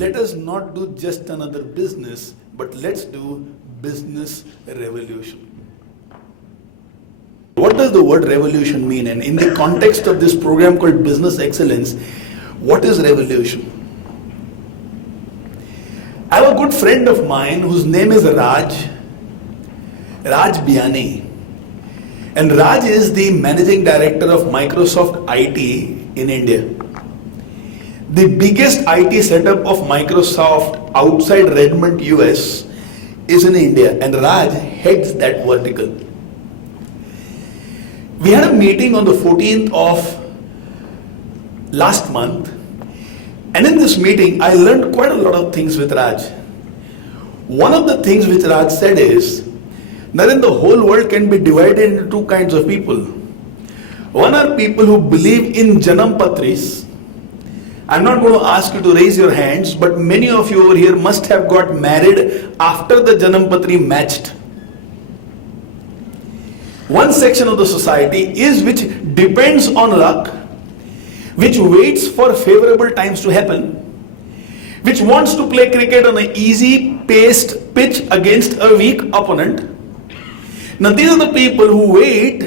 let us not do just another business, but let's do business revolution. What does the word revolution mean? And in the context of this program called Business Excellence, what is revolution? I have a good friend of mine whose name is Raj Biani. And Raj is the managing director of Microsoft IT in India. The biggest IT setup of Microsoft outside Redmond, US is in India, and Raj heads that vertical. We had a meeting on the 14th of last month, and in this meeting I learned quite a lot of things with Raj. One of the things which Raj said is, Naren, the whole world can be divided into two kinds of people. One are people who believe in Janam Patris. I'm not going to ask you to raise your hands, but many of you over here must have got married after the Janam Patri matched. One section of the society is which depends on luck, which waits for favorable times to happen, which wants to play cricket on an easy paced pitch against a weak opponent. Now these are the people who wait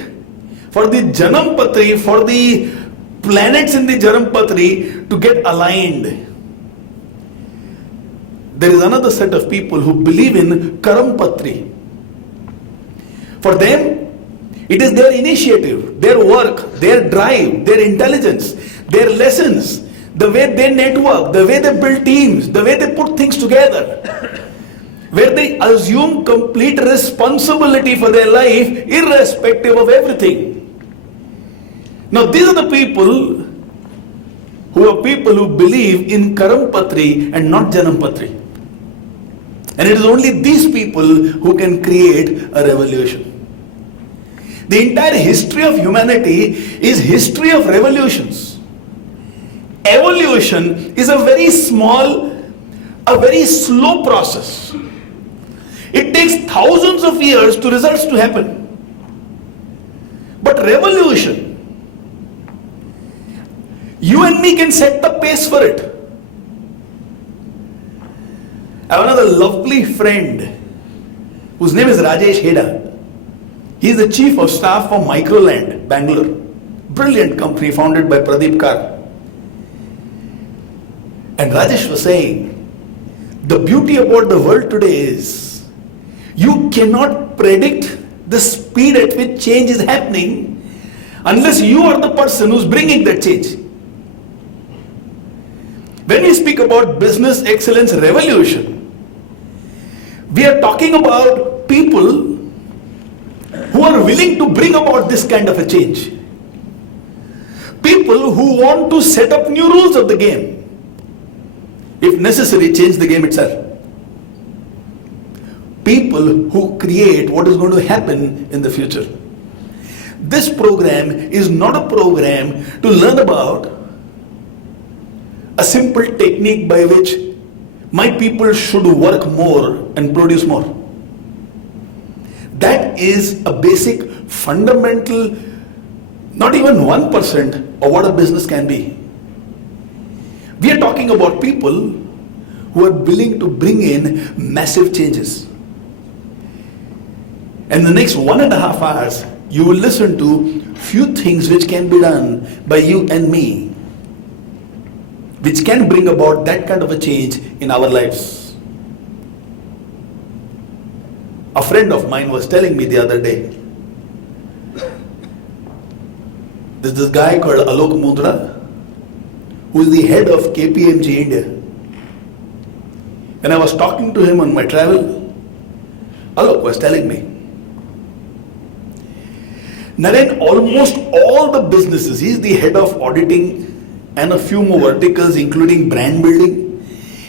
for the Janam Patri, for the planets in the Janam Patri to get aligned. There is another set of people who believe in Karam Patri. For them, it is their initiative, their work, their drive, their intelligence, their lessons, the way they network, the way they build teams, the way they put things together, where they assume complete responsibility for their life irrespective of everything. Now these are the people who believe in Karam Patri and not Janam Patri. And it is only these people who can create a revolution. The entire history of humanity is history of revolutions. Evolution is a very small, a very slow process. It takes thousands of years to results to happen. But revolution, you and me can set the pace for it. I have another lovely friend whose name is Rajesh Heda. He is the chief of staff for Microland, Bangalore. Brilliant company founded by Pradeep Kar. And Rajesh was saying, the beauty about the world today is, you cannot predict the speed at which change is happening unless you are the person who's bringing that change. When we speak about business excellence revolution, we are talking about people who are willing to bring about this kind of a change. People who want to set up new rules of the game. If necessary, change the game itself. People who create what is going to happen in the future. This program is not a program to learn about a simple technique by which my people should work more and produce more. That is a basic, fundamental, not even 1% of what a business can be. We are talking about people who are willing to bring in massive changes. In the next 1.5 hours, you will listen to few things which can be done by you and me, which can bring about that kind of a change in our lives. A friend of mine was telling me the other day, there's this guy called Alok Mundra, who is the head of KPMG India. When I was talking to him on my travel, Alok was telling me, Naren, almost all the businesses, he's the head of auditing and a few more verticals including brand building.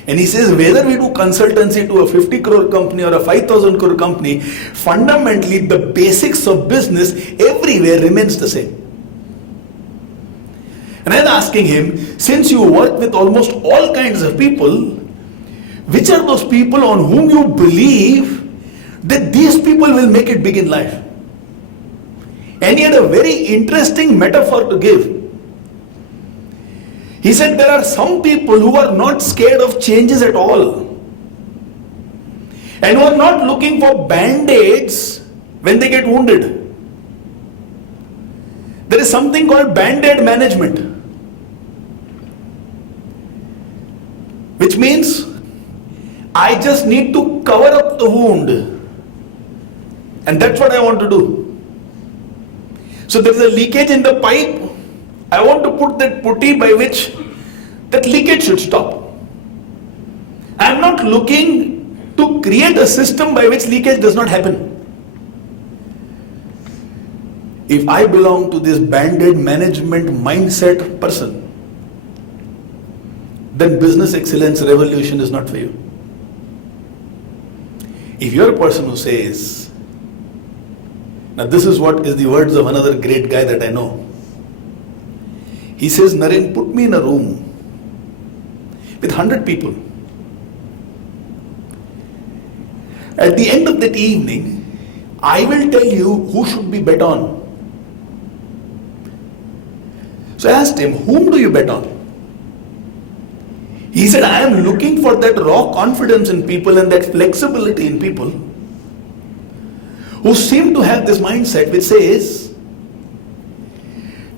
And he says whether we do consultancy to a 50 crore company or a 5,000 crore company, fundamentally the basics of business everywhere remains the same. And I was asking him, since you work with almost all kinds of people, which are those people on whom you believe that these people will make it big in life? And he had a very interesting metaphor to give. He said there are some people who are not scared of changes at all, and who are not looking for band-aids when they get wounded. There is something called band-aid management, which means I just need to cover up the wound, and that's what I want to do. So there is a leakage in the pipe. I want to put that putty by which that leakage should stop. I am not looking to create a system by which leakage does not happen. If I belong to this band-aid management mindset person, then business excellence revolution is not for you. If you're a person who says, now this is what is the words of another great guy that I know. He says, Naren, put me in a room with 100 people. At the end of that evening, I will tell you who should be bet on. So I asked him, whom do you bet on? He said, I am looking for that raw confidence in people and that flexibility in people who seem to have this mindset which says,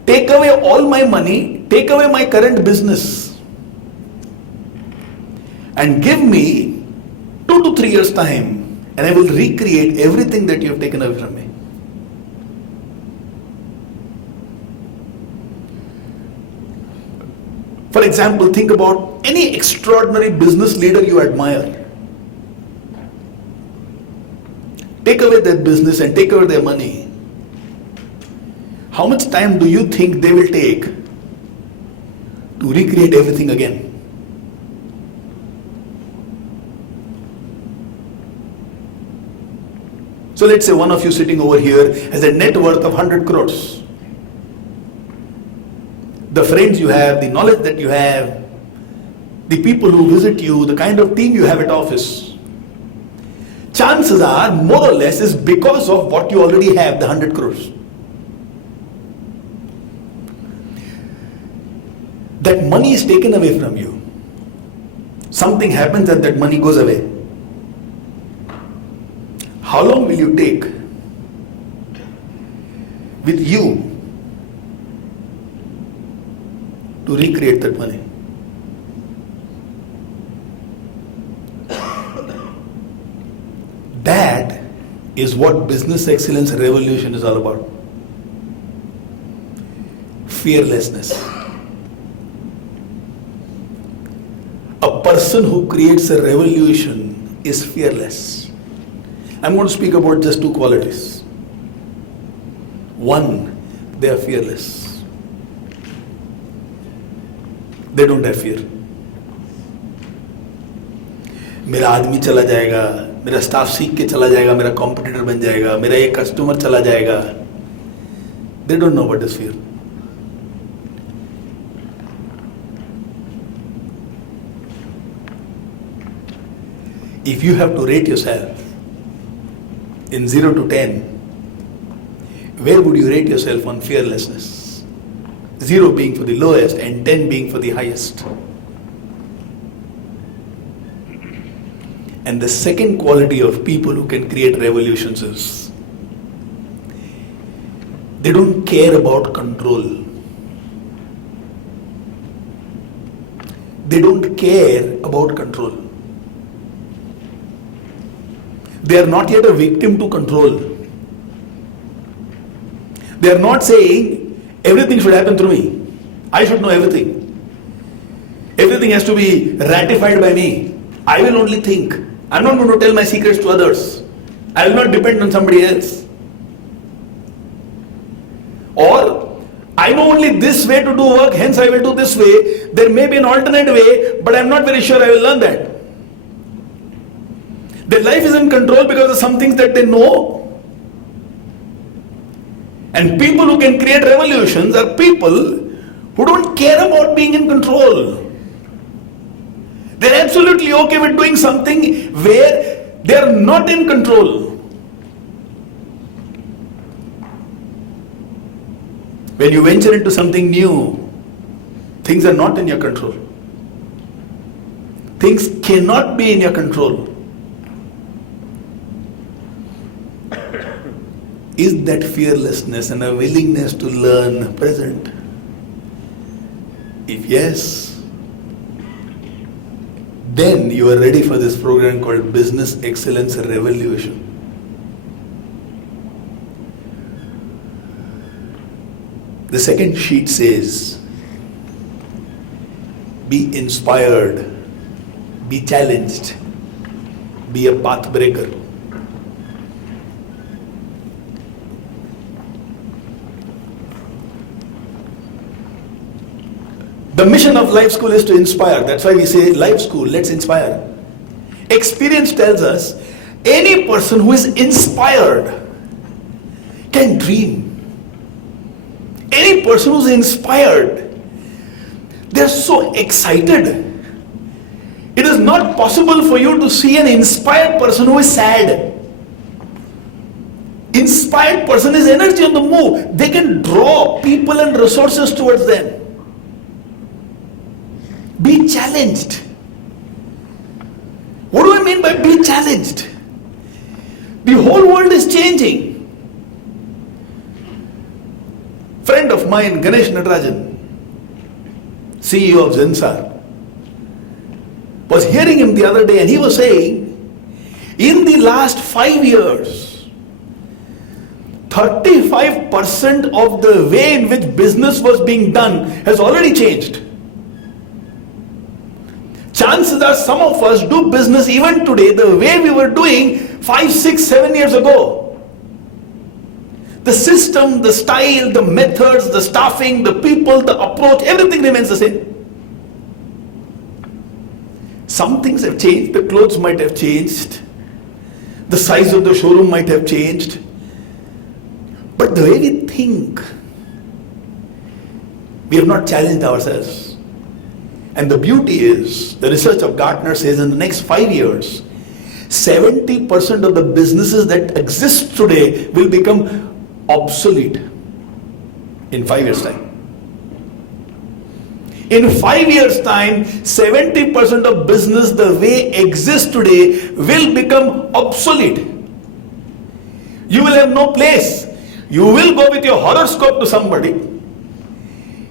take away all my money, take away my current business, and give me 2 to 3 years time, and I will recreate everything that you have taken away from me. For example, think about any extraordinary business leader you admire. Take away their business and take away their money. How much time do you think they will take to recreate everything again? So let's say one of you sitting over here has a net worth of 100 crores. The friends you have, the knowledge that you have, the people who visit you, the kind of team you have at office, chances are more or less is because of what you already have, the 100 crores. That money is taken away from you. Something happens and that money goes away. How long will you take with you to recreate that money? That is what business excellence revolution is all about. Fearlessness. A person who creates a revolution is fearless. I'm going to speak about just 2 qualities. One, they are fearless. They don't have fear. मेरा आदमी चला जाएगा, मेरा staff सीख के चला जाएगा, मेरा कॉम्पिटिटर बन जाएगा, मेरा एक कस्टमर चला जाएगा. They don't know what is fear. If you have to rate yourself in 0 to 10, where would you rate yourself on fearlessness? 0 being for the lowest and 10 being for the highest. And the second quality of people who can create revolutions is they don't care about control. They don't care about control. They are not yet a victim to control. They are not saying everything should happen through me. I should know everything. Everything has to be ratified by me. I will only think. I'm not going to tell my secrets to others. I will not depend on somebody else. Or, I know only this way to do work, hence I will do this way. There may be an alternate way, but I'm not very sure I will learn that. Their life is in control because of some things that they know. And people who can create revolutions are people who don't care about being in control. They're absolutely okay with doing something where they're not in control. When you venture into something new, Things are not in your control. Things cannot be in your control. Is that fearlessness and a willingness to learn present? If yes, then you are ready for this program called Business Excellence Revolution. The second sheet says, be inspired, be challenged, be a path breaker. The mission of Life School is to inspire. That's why we say Life School, let's inspire. Experience tells us any person who is inspired can dream. Any person who's inspired, they're so excited. It is not possible for you to see an inspired person who is sad. Inspired person is energy on the move. They can draw people and resources towards them. Be challenged. What do I mean by be challenged? The whole world is changing. Friend of mine, Ganesh Natarajan, CEO of Zensar, was hearing him the other day and he was saying, in the last 5 years, 35% of the way in which business was being done has already changed. Chances are some of us do business even today the way we were doing 5, 6, 7 years ago. The system, the style, the methods, the staffing, the people, the approach, everything remains the same. Some things have changed, the clothes might have changed, the size of the showroom might have changed, but the way we think, we have not challenged ourselves. And the beauty is, the research of Gartner says in the next 5 years, 70% of the businesses that exist today will become obsolete in 5 years' time. In 5 years' time, 70% of business the way exists today will become obsolete. You will have no place. You will go with your horoscope to somebody.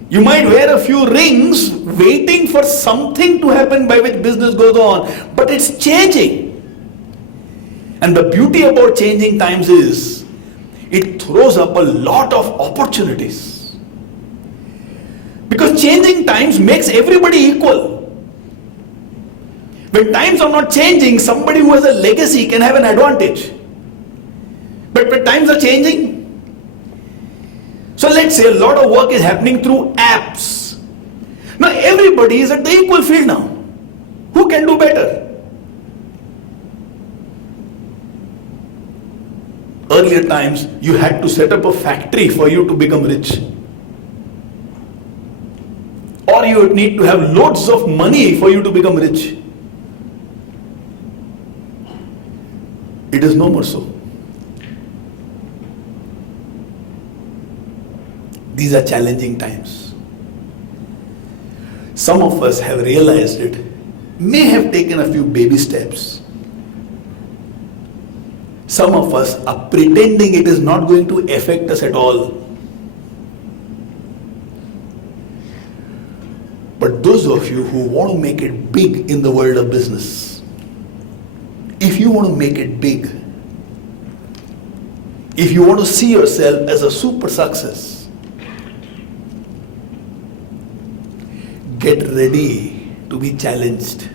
You might wear a few rings waiting for something to happen by which business goes on, but it's changing. And the beauty about changing times is it throws up a lot of opportunities. Because changing times makes everybody equal. When times are not changing, somebody who has a legacy can have an advantage. But when times are changing, so let's say a lot of work is happening through apps. Now everybody is at the equal field now. Who can do better? Earlier times, you had to set up a factory for you to become rich. Or you would need to have loads of money for you to become rich. It is no more so. These are challenging times. Some of us have realized it, may have taken a few baby steps. Some of us are pretending it is not going to affect us at all. But those of you who want to make it big in the world of business, if you want to make it big, if you want to see yourself as a super success, get ready to be challenged.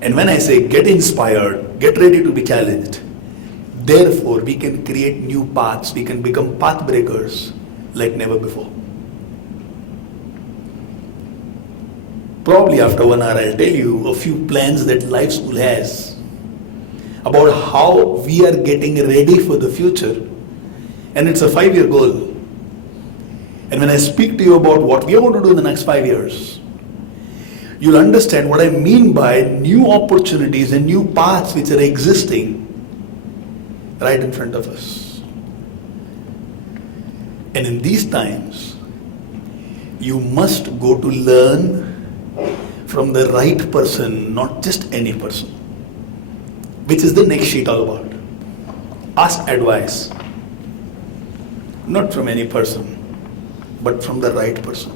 And when I say get inspired, get ready to be challenged, therefore we can create new paths, we can become path breakers like never before. Probably after 1 hour I'll tell you a few plans that Life School has about how we are getting ready for the future. And it's a 5-year goal. And when I speak to you about what we are going to do in the next 5 years, you'll understand what I mean by new opportunities and new paths which are existing right in front of us. And in these times, You must go to learn from the right person, not just any person. Which is the next sheet all about. Ask advice. Not from any person, but from the right person.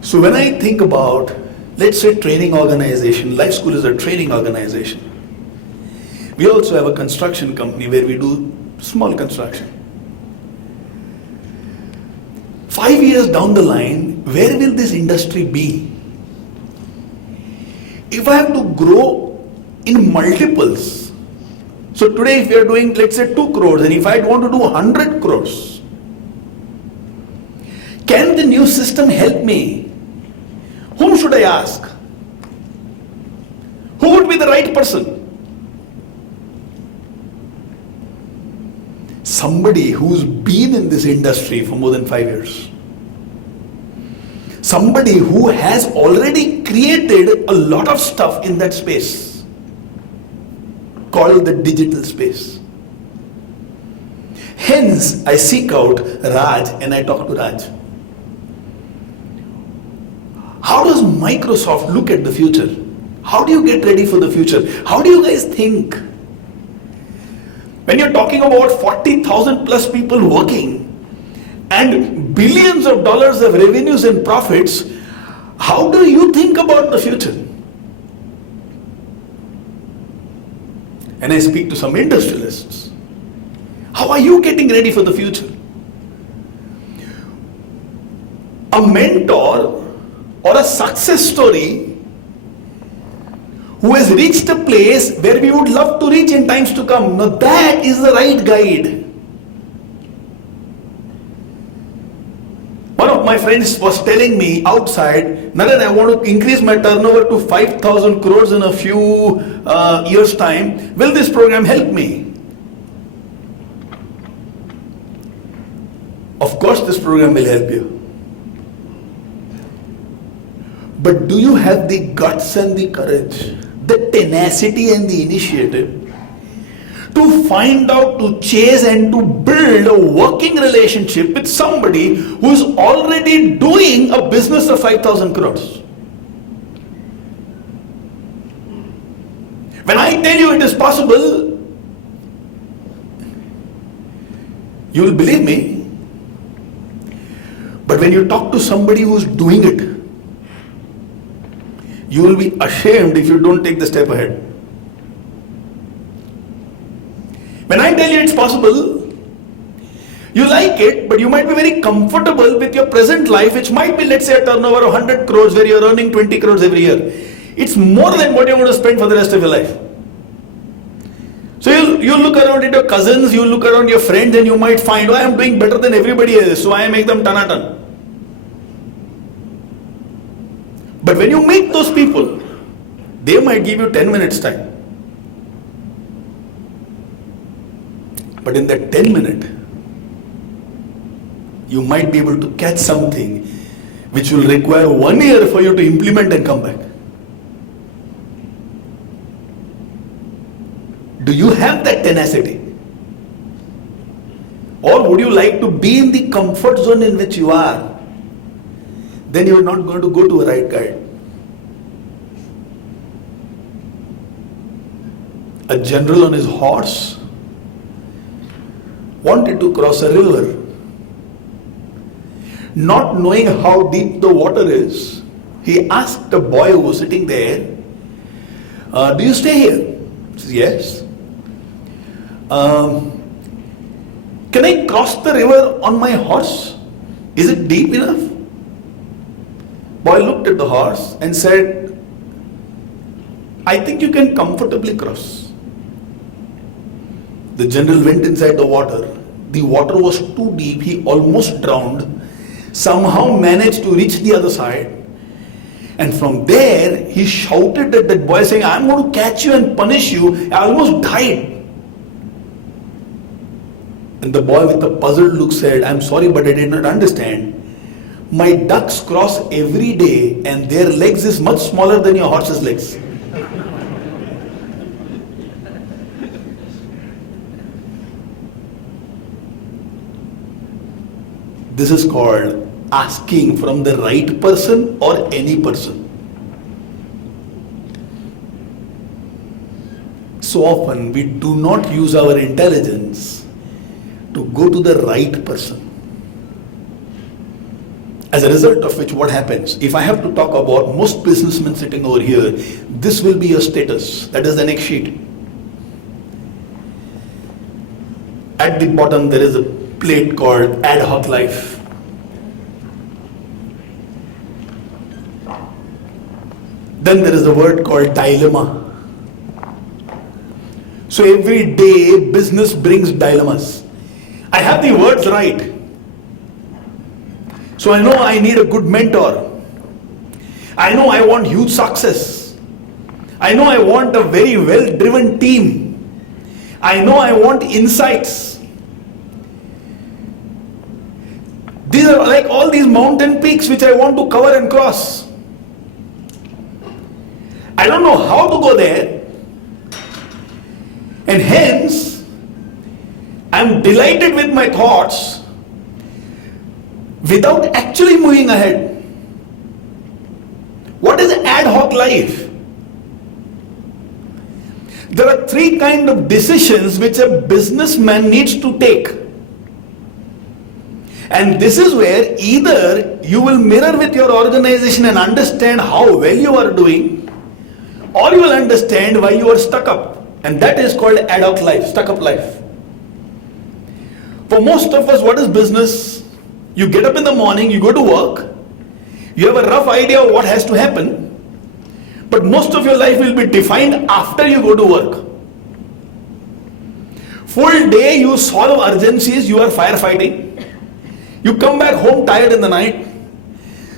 So when I think about, let's say, training organization, Life School is a training organization. We also have a construction company where we do small construction. 5 years down the line, where will this industry be? If I have to grow in multiples, so today if we are doing, let's say, 2 crores, and if I want to do 100 crores, can the new system help me? Whom should I ask? Who would be the right person? Somebody who's been in this industry for more than 5 years. Somebody who has already created a lot of stuff in that space, called the digital space. Hence, I seek out Raj and I talk to Raj. How does Microsoft look at the future? How do you get ready for the future? How do you guys think? When you're talking about 40,000 plus people working and billions of dollars of revenues and profits, how do you think about the future? And I speak to some industrialists. How are you getting ready for the future? A mentor or a success story who has reached a place where we would love to reach in times to come. Now that is the right guide. One of my friends was telling me outside, Naren, I want to increase my turnover to 5,000 crores in a few years' time. Will this program help me? Of course this program will help you. But do you have the guts and the courage, the tenacity and the initiative to find out, to chase and to build a working relationship with somebody who is already doing a business of 5,000 crores? When I tell you it is possible, you will believe me. But when you talk to somebody who is doing it, you will be ashamed if you don't take the step ahead. When I tell you it's possible, you like it, but you might be very comfortable with your present life, which might be, let's say, a turnover of 100 crores where you're earning 20 crores every year. It's more than what you're going to spend for the rest of your life. So you'll look around at your cousins, you'll look around your friends, and you might find, oh, I am doing better than everybody else, so I make them ton-a-ton. But when you meet those people, they might give you 10 minutes time. But in that 10 minutes, you might be able to catch something which will require 1 year for you to implement and come back. Do you have that tenacity? Or would you like to be in the comfort zone in which you are? Then you're not going to go to a right guide. A general on his horse wanted to cross a river. Not knowing how deep the water is, he asked a boy who was sitting there, do you stay here? He says, yes. Can I cross the river on my horse? Is it deep enough? Boy looked at the horse and said, I think you can comfortably cross. The general went inside the water. The water was too deep, he almost drowned. Somehow managed to reach the other side. And from there, he shouted at that boy saying, I'm going to catch you and punish you. I almost died. And the boy with a puzzled look said, I'm sorry, but I did not understand. My ducks cross every day and their legs is much smaller than your horse's legs. This is called asking from the right person or any person. So often we do not use our intelligence to go to the right person. As a result of which, what happens? If I have to talk about most businessmen sitting over here, this will be your status. That is the next sheet. At the bottom there is a plate called ad hoc life. Then there is a word called dilemma. So every day business brings dilemmas. I have the words right. So I know I need a good mentor. I know I want huge success. I know I want a very well-driven team. I know I want insights. These are like all these mountain peaks which I want to cover and cross. I don't know how to go there. And hence, I'm delighted with my thoughts without actually moving ahead. What is ad hoc life? There are three kinds of decisions which a businessman needs to take. And this is where either you will mirror with your organization and understand how well you are doing, or you will understand why you are stuck up. And that is called ad hoc life, stuck up life. For most of us, what is business? You get up in the morning, you go to work, you have a rough idea of what has to happen, but most of your life will be defined after you go to work. Full day you solve urgencies, you are firefighting. You come back home tired in the night.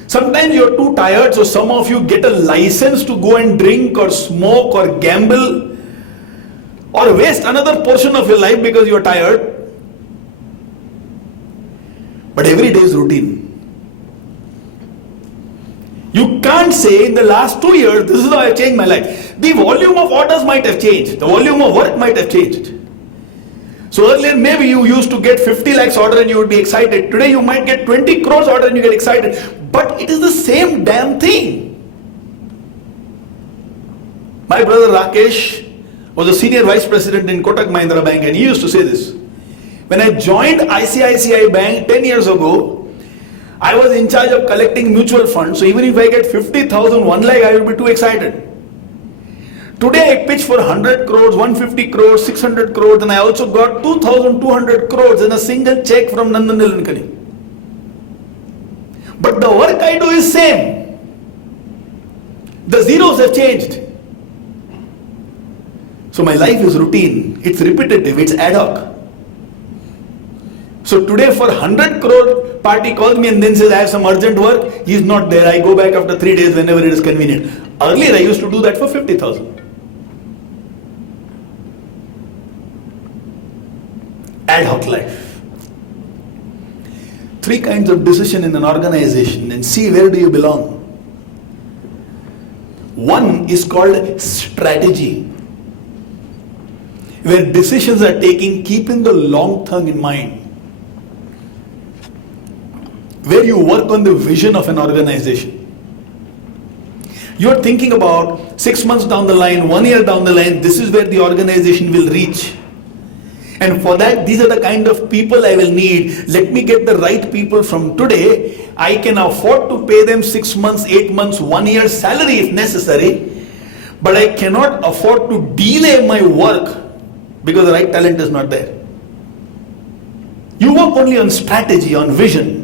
Sometimes you are too tired, so some of you get a license to go and drink or smoke or gamble or waste another portion of your life because you are tired. But every day is routine. You can't say in the last 2 years, this is how I changed my life. The volume of orders might have changed. The volume of work might have changed. So earlier maybe you used to get 50 lakhs order and you would be excited. Today you might get 20 crores order and you get excited. But it is the same damn thing. My brother Rakesh was a senior vice president in Kotak Mahindra Bank, and he used to say this. When I joined ICICI Bank 10 years ago, I was in charge of collecting mutual funds. So even if I get 50,000, 1 lakh, I will be too excited. Today I pitch for 100 crores, 150 crores, 600 crores, and I also got 2,200 crores in a single check from Nandan Nilankani. But the work I do is same. The zeros have changed. So my life is routine, it's repetitive, it's ad hoc. So today for 100 crore party calls me and then says I have some urgent work, he is not there, I go back after 3 days whenever it is convenient. Earlier I used to do that for 50,000. Ad hoc life. 3 kinds of decision in an organization, and see where do you belong. One is called strategy, where decisions are taken keeping the long term in mind, where you work on the vision of an organization. You are thinking about 6 months down the line, 1 year down the line, this is where the organization will reach. And for that, these are the kind of people I will need. Let me get the right people from today. I can afford to pay them 6 months, 8 months, 1 year salary if necessary. But I cannot afford to delay my work because the right talent is not there. You work only on strategy, on vision.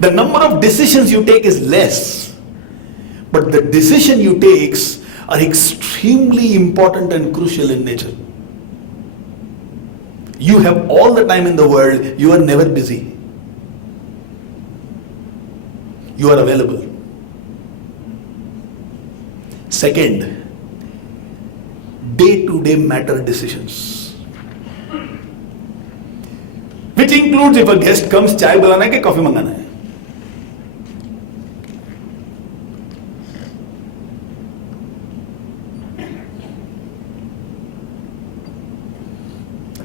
The number of decisions you take is less. But the decision you take are extremely important and crucial in nature. You have all the time in the world, you are never busy. You are available. Second, day-to-day matter decisions. Which includes if a guest comes, chai bulana hai कि coffee mangana hai.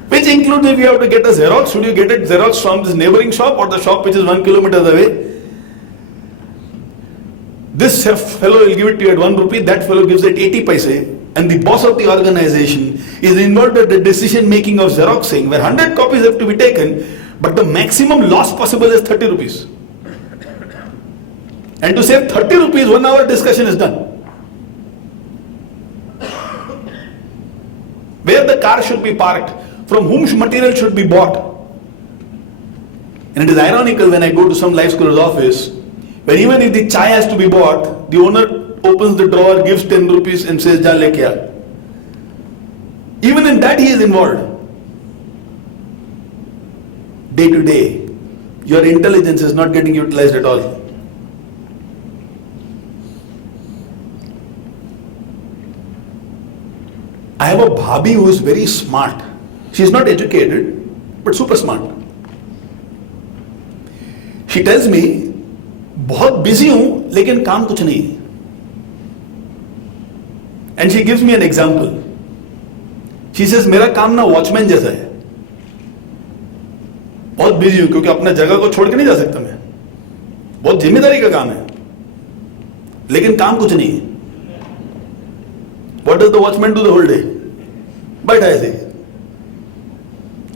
Which includes if you have to get a Xerox, should you get it Xerox from this neighboring shop or the shop which is 1 kilometer away? This fellow will give it to you at 1 rupee, that fellow gives it 80 paise, and the boss of the organization is involved in the decision making of Xeroxing, where 100 copies have to be taken, but the maximum loss possible is 30 rupees. And to save 30 rupees, 1 hour discussion is done. Where the car should be parked, from whom material should be bought. And it is ironical when I go to some life scholar's office, when even if the chai has to be bought, the owner opens the drawer, gives 10 rupees and says, "Ja leke aa." Even in that he is involved. Day to day, your intelligence is not getting utilized at all. I have a bhabhi who is very smart. She is not educated, but super smart. She tells me, बहुत busy हूं लेकिन काम कुछ नहीं. And she gives me an example. She says, मेरा काम ना watchman जैसा है. बहुत बिजी हूं क्योंकि अपना जगह को छोड़ के नहीं जा सकता मैं. बहुत जिम्मेदारी का काम है, लेकिन काम कुछ नहीं है. What does the watchman do the whole day? बैठा ऐसे.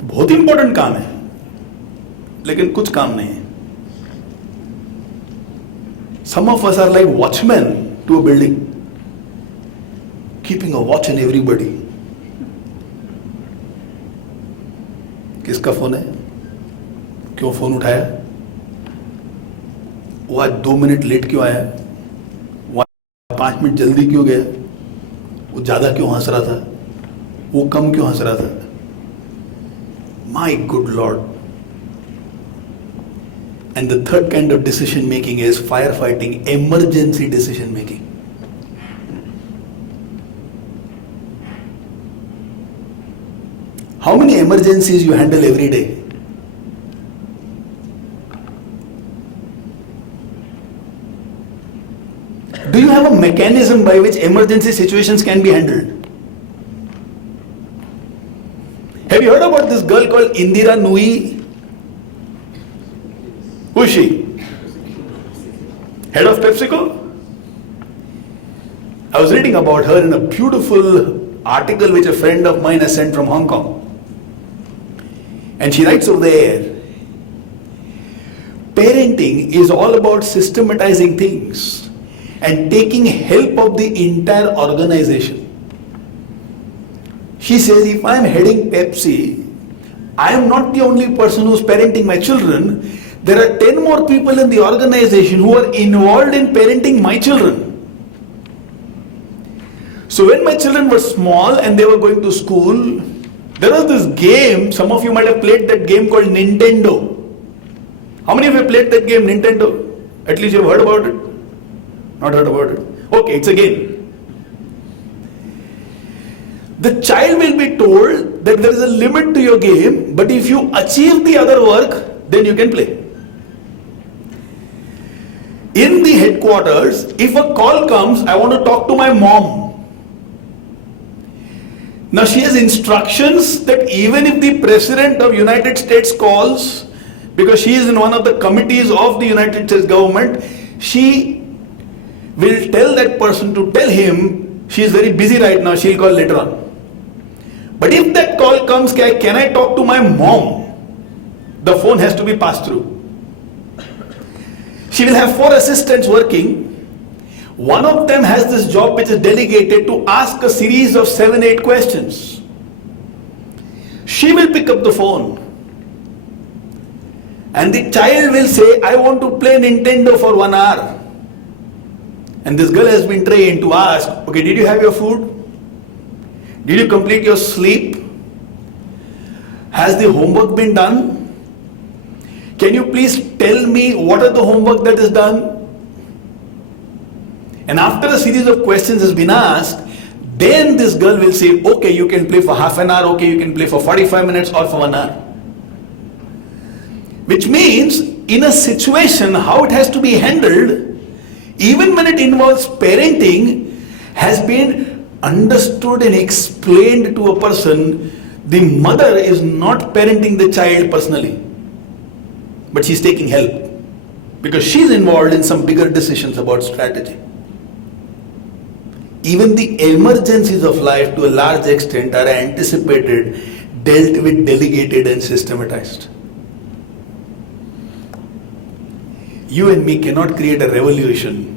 बहुत इंपॉर्टेंट काम है, लेकिन कुछ काम नहीं है. Some of us are like watchmen to a building, keeping a watch on everybody. किसका फोन है? क्यों फोन उठाया? वो आज 2 मिनट लेट क्यों आया? वो 5 मिनट जल्दी क्यों गया? वो ज्यादा क्यों हंस रहा था? वो कम क्यों हंस रहा था? My good Lord. And the third kind of decision making is firefighting, emergency decision making. How many emergencies you handle every day? Do you have a mechanism by which emergency situations can be handled? Have you heard about this girl called Indira Nui? Who is she? Head of PepsiCo? I was reading about her in a beautiful article which a friend of mine has sent from Hong Kong. And she writes over there, parenting is all about systematizing things and taking help of the entire organization. She says, if I am heading Pepsi, I am not the only person who is parenting my children. There are 10 more people in the organization who are involved in parenting my children. So when my children were small and they were going to school, there was this game, some of you might have played that game called Nintendo. How many of you have played that game, Nintendo? At least you have heard about it? Not heard about it? Okay, it's a game. The child will be told that there is a limit to your game, but if you achieve the other work, then you can play. In the headquarters, if a call comes, I want to talk to my mom. Now she has instructions that even if the President of United States calls, because she is in one of the committees of the United States government, she will tell that person to tell him she is very busy right now, she'll call later on. But if that call comes, can I talk to my mom? The phone has to be passed through. She will have 4 assistants working. One of them has this job which is delegated to ask a series of 7-8 questions. She will pick up the phone. And the child will say, I want to play Nintendo for 1 hour. And this girl has been trained to ask, okay, did you have your food? Did you complete your sleep? Has the homework been done? Can you please tell me what are the homework that is done? And after a series of questions has been asked, then this girl will say, okay, you can play for half an hour, okay, you can play for 45 minutes or for 1 hour. Which means, in a situation, how it has to be handled, even when it involves parenting, has been understood and explained to a person The mother is not parenting the child personally, but she's taking help because she's involved in some bigger decisions about strategy. Even the emergencies of life to a large extent are anticipated, dealt with, delegated and systematized. You and me cannot create a revolution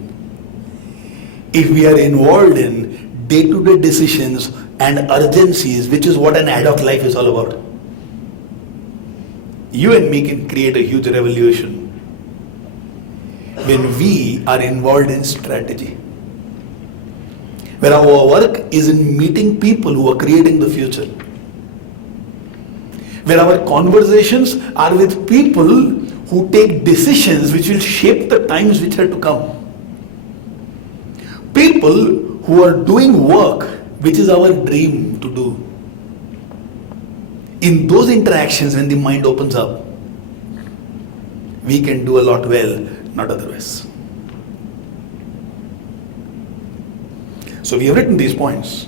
if we are involved in day-to-day decisions and urgencies, which is what an ad hoc life is all about. You and me can create a huge revolution when we are involved in strategy, where our work is in meeting people who are creating the future, where our conversations are with people who take decisions which will shape the times which are to come. People who are doing work which is our dream to do. In those interactions, when the mind opens up, we can do a lot well, not otherwise. So we have written these points.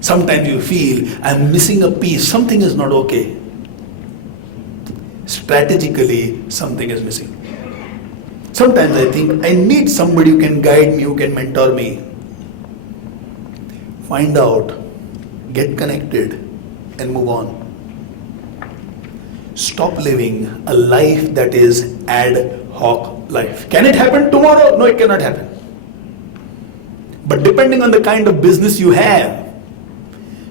Sometimes you feel, I'm missing a piece, something is not okay. Strategically, something is missing. Sometimes I think, I need somebody who can guide me, who can mentor me. Find out, get connected, and move on. Stop living a life that is ad hoc life. Can it happen tomorrow? No, it cannot happen. But depending on the kind of business you have,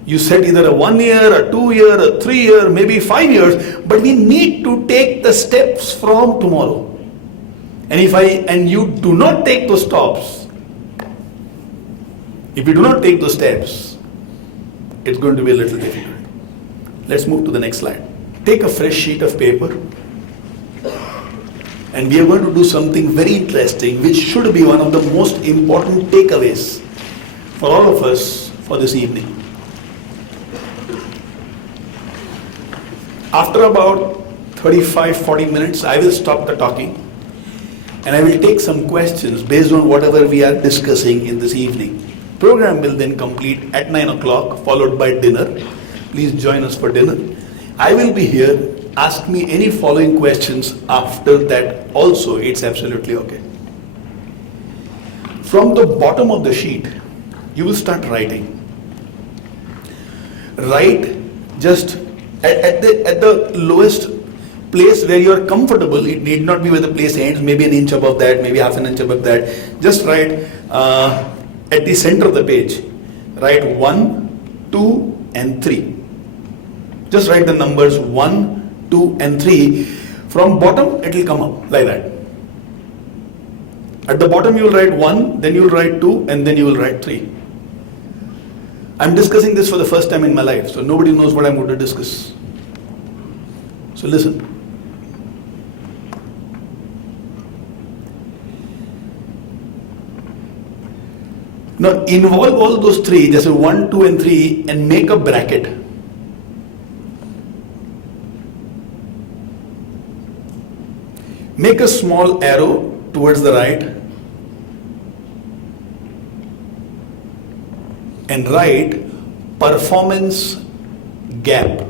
you set either a 1 year, a 2 year, a 3 year, maybe 5 years, but we need to take the steps from tomorrow. And you do not take those stops, if you do not take those steps, it's going to be a little difficult. Let's move to the next slide. Take a fresh sheet of paper, and we are going to do something very interesting, which should be one of the most important takeaways for all of us for this evening. After about 35-40 minutes, I will stop the talking and I will take some questions based on whatever we are discussing in this evening. Program will then complete at 9 o'clock, followed by dinner. Please join us for dinner. I will be here. Ask me any following questions after that also. It's absolutely okay. From the bottom of the sheet, you will start writing. Write just at the lowest place where you are comfortable. It need not be where the place ends, maybe an inch above that, maybe half an inch above that. Just write at the center of the page. Write 1, 2 and 3. Just write the numbers 1, 2 and 3. From bottom it will come up like that. At the bottom you will write 1, then you will write 2 and then you will write 3. I'm discussing this for the first time in my life, so nobody knows what I'm going to discuss. So listen. Now involve all those 3, just 1, 2 and 3 and make a bracket. Make a small arrow towards the right and write performance gap.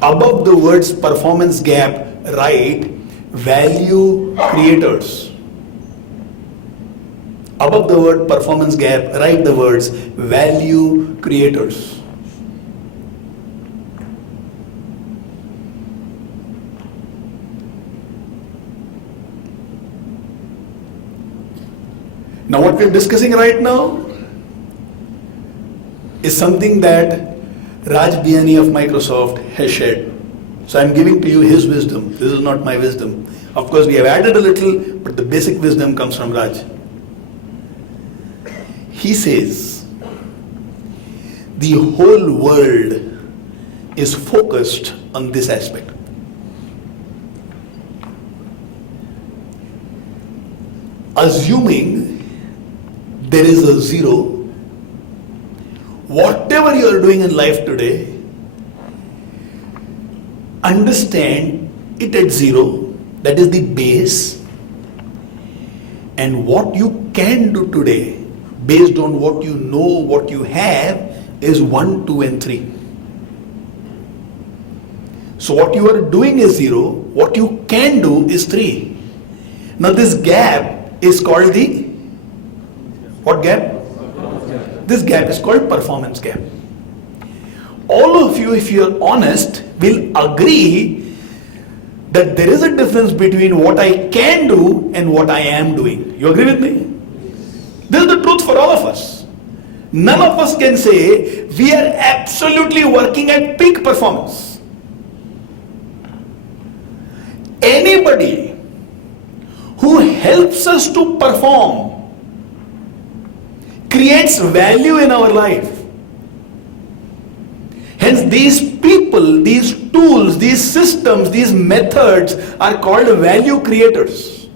Above the words performance gap, write value creators. Above the word performance gap, write the words value creators. Now what we're discussing right now is something that Raj Biani of Microsoft has shared. So I'm giving to you his wisdom. This is not my wisdom. Of course we have added a little, but the basic wisdom comes from Raj. He says, the whole world is focused on this aspect. Assuming there is a zero, whatever you are doing in life today, understand it at zero That is the base. And what you can do today, based on what you know, what you have, is 1, 2, and 3. So what you are doing is 0. What you can do is 3. Now this gap is called the, what gap? This gap is called performance gap. All of you, if you are honest, will agree that there is a difference between what I can do and what I am doing. You agree with me? This is the truth for all of us. None of us can say we are absolutely working at peak performance. Anybody who helps us to perform creates value in our life. Hence these people, these tools, these systems, these methods are called value creators.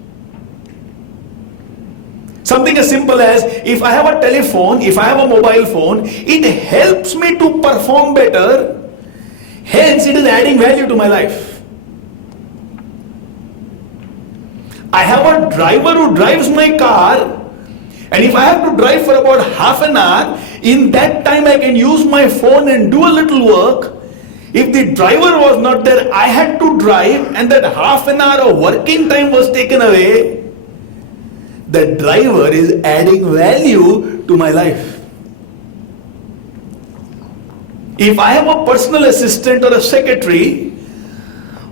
Something as simple as, if I have a telephone, if I have a mobile phone, it helps me to perform better. Hence it is adding value to my life. I have a driver who drives my car, and if I have to drive for about half an hour, in that time I can use my phone and do a little work. If the driver was not there, I had to drive, and that half an hour of working time was taken away. The driver is adding value to my life. If I have a personal assistant or a secretary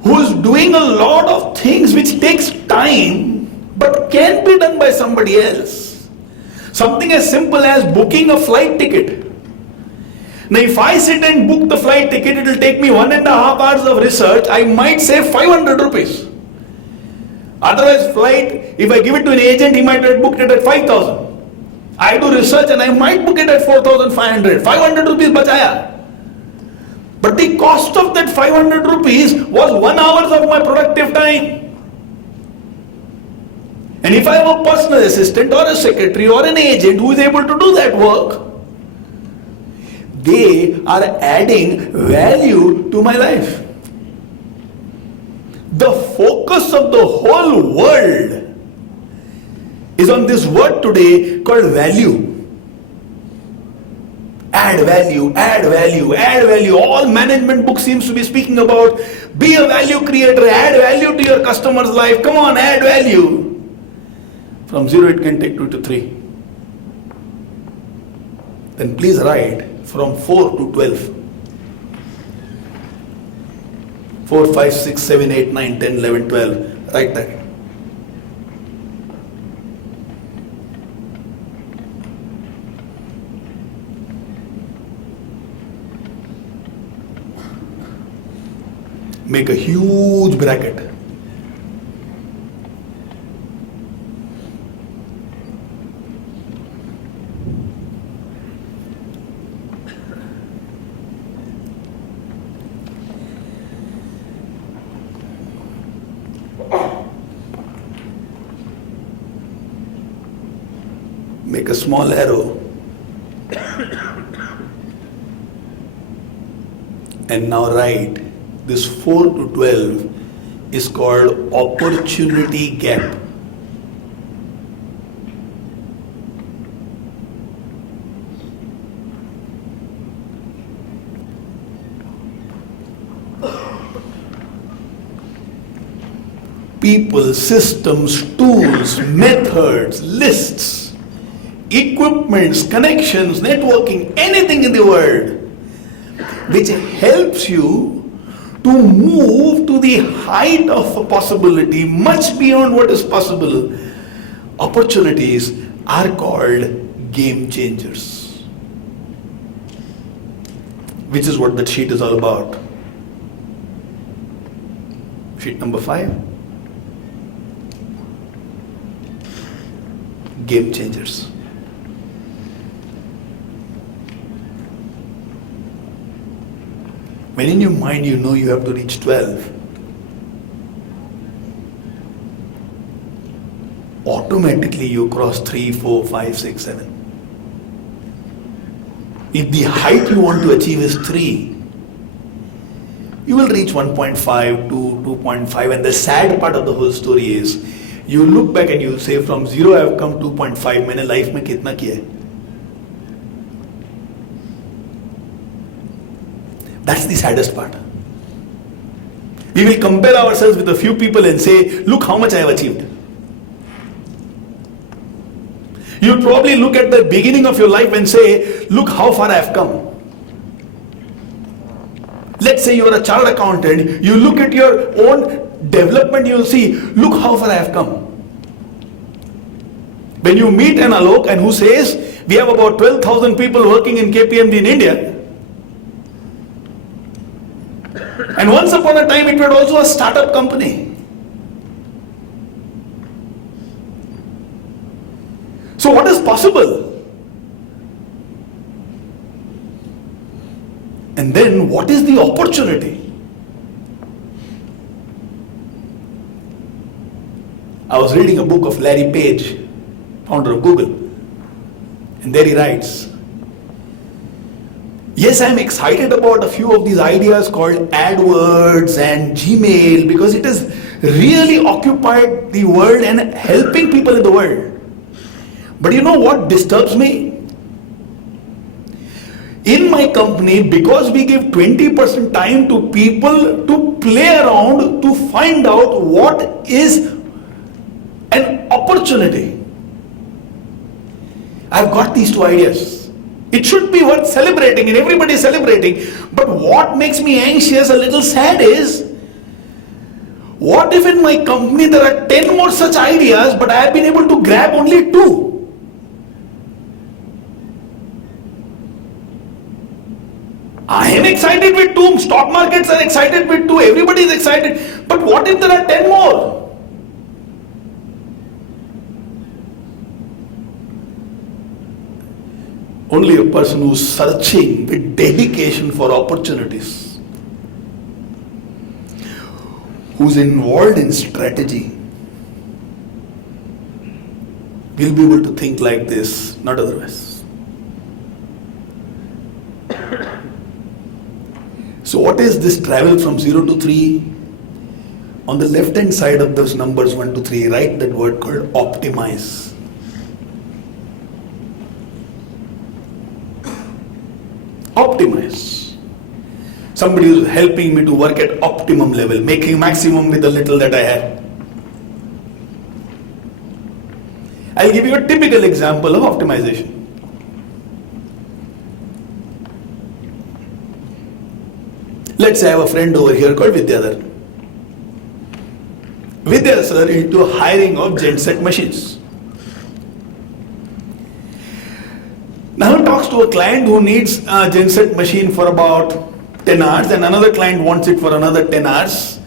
who is doing a lot of things which takes time but can be done by somebody else, something as simple as booking a flight ticket. Now if I sit and book the flight ticket, it will take me 1.5 hours of research. I might save 500 rupees. Otherwise flight, if I give it to an agent, he might have booked it at 5,000. I do research and I might book it at 4,500. 500 rupees bachaya. But the cost of that 500 rupees was 1 hour of my productive time. And if I have a personal assistant or a secretary or an agent who is able to do that work, they are adding value to my life. The focus of the whole world is on this word today called value. Add value, add value, add value. All management books seems to be speaking about be a value creator, add value to your customer's life. Come on, add value. From 0 it can take 2 to 3. Then please write from 4 to 12. 4, 5, 6, 7, 8, 9, 10, 11, 12. Write that. Make a huge bracket. Make a small arrow. And now write, this 4 to 12 is called opportunity gap. People, systems, tools, methods, lists, equipments, connections, networking, anything in the world which helps you to move to the height of a possibility, much beyond what is possible. Opportunities are called game changers, which is what that sheet is all about. Sheet number 5. Game changers. When in your mind you know you have to reach 12, automatically you cross 3, 4, 5, 6, 7. If the height you want to achieve is 3, you will reach 1.5 to 2.5, and the sad part of the whole story is, you look back and you say from 0 I have come 2.5, मैंने life में कितना किया है? That's the saddest part. We will compare ourselves with a few people and say, look how much I have achieved. You'll probably look at the beginning of your life and say, look how far I have come. Let's say you are a chartered accountant, you look at your own development, you'll see, look how far I have come. When you meet an Alok and who says, we have about 12,000 people working in KPMG in India, and once upon a time it was also a startup company. So what is possible? And then what is the opportunity? I was reading a book of Larry Page, founder of Google, and there he writes, yes, I am excited about a few of these ideas called AdWords and Gmail because it has really occupied the world and helping people in the world. But you know what disturbs me? In my company, because we give 20% time to people to play around to find out what is an opportunity. I've got these two ideas. It should be worth celebrating and everybody is celebrating. But what makes me anxious, a little sad is, what if in my company there are 10 more such ideas but I have been able to grab only 2? I am excited with 2, stock markets are excited with 2, everybody is excited. But what if there are 10 more? Only a person who's searching with dedication for opportunities, who's involved in strategy, will be able to think like this, not otherwise. So what is this travel from 0 to 3? On the left hand side of those numbers 1 to 3, write that word called optimize. Optimize. Somebody is helping me to work at optimum level, making maximum with the little that I have. I'll give you a typical example of optimization. Let's say I have a friend over here called Vidyadhar. Vidyadhar sir into hiring of genset machines. Now he talks to a client who needs a genset machine for about 10 hours and another client wants it for another 10 hours.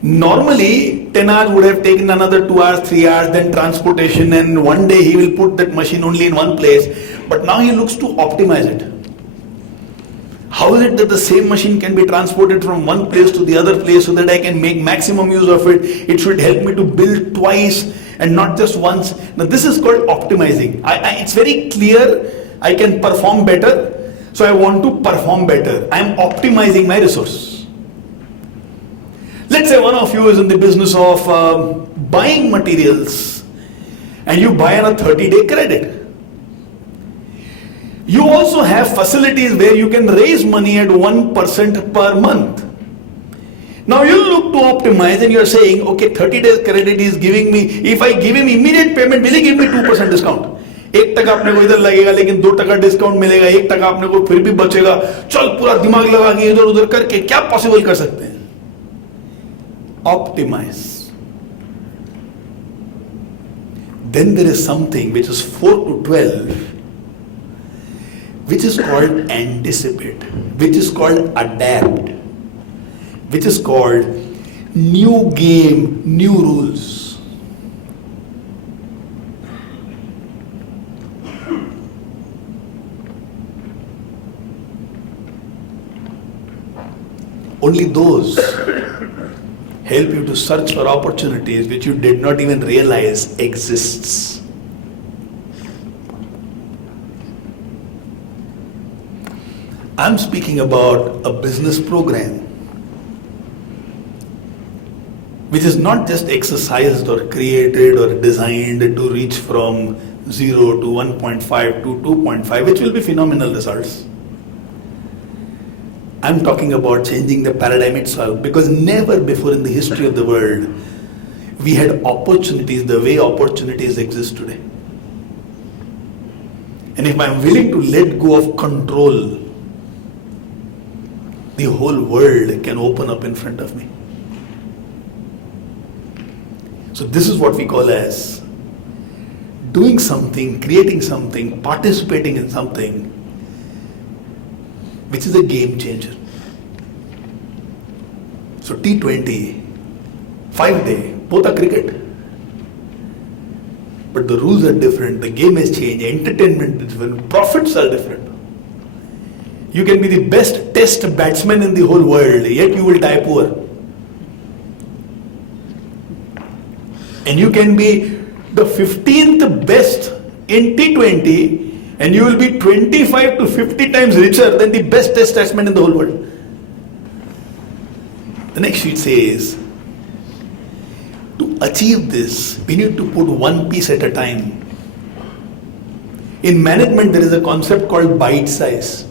Normally 10 hours would have taken another 2 hours, 3 hours, then transportation, and one day he will put that machine only in one place. But now he looks to optimize it. How is it that the same machine can be transported from one place to the other place so that I can make maximum use of it? It should help me to build twice and not just once. Now this is called optimizing. It's very clear I can perform better, so I want to perform better. I am optimizing my resource. Let's say one of you is in the business of buying materials and you buy on a 30-day credit. You also have facilities where you can raise money at 1% per month. Now you look to optimize and you are saying, okay, 30 days credit is giving me, if I give him immediate payment, will he give me 2% discount? 1% अपने को इधर लगेगा लेकिन 2% discount मिलेगा, 1% अपने को फिर भी बचेगा, चल पूरा दिमाग लगा के इधर उधर करके क्या पॉसिबल कर सकते हैं? Optimize. Then there is something which is 4 to 12, which is called anticipate, which is called adapt, which is called new game, new rules. Only those help you to search for opportunities which you did not even realize exists. I'm speaking about a business program which is not just exercised or created or designed to reach from 0 to 1.5 to 2.5, which will be phenomenal results. I'm talking about changing the paradigm itself, because never before in the history of the world we had opportunities the way opportunities exist today. And if I'm willing to let go of control, the whole world can open up in front of me. So this is what we call as doing something, creating something, participating in something, which is a game changer. So T20, 5-day, both are cricket. But the rules are different, the game has changed, entertainment is different, profits are different. You can be the best test batsman in the whole world, yet you will die poor. And you can be the 15th best in T20 and you will be 25 to 50 times richer than the best test batsman in the whole world. The next sheet says, to achieve this, we need to put one piece at a time. In management, there is a concept called bite size.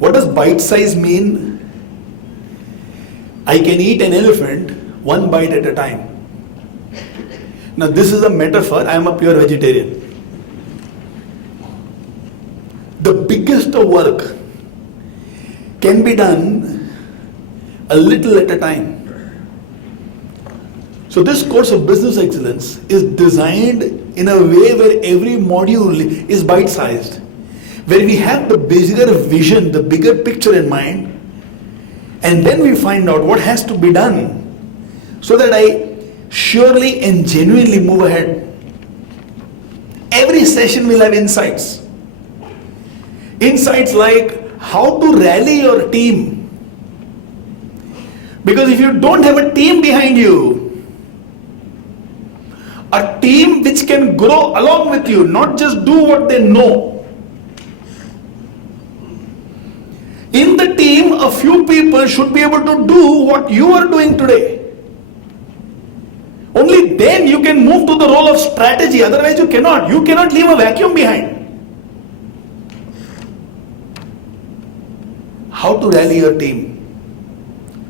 What does bite size mean? I can eat an elephant one bite at a time. Now this is a metaphor, I am a pure vegetarian. The biggest of work can be done a little at a time. So this course of business excellence is designed in a way where every module is bite-sized, where we have the bigger vision, the bigger picture in mind, and then we find out what has to be done so that I surely and genuinely move ahead. Every session will have insights. Insights like how to rally your team. Because if you don't have a team behind you, a team which can grow along with you, not just do what they know. In the team, a few people should be able to do what you are doing today. Only then you can move to the role of strategy, otherwise you cannot. You cannot leave a vacuum behind. How to rally your team?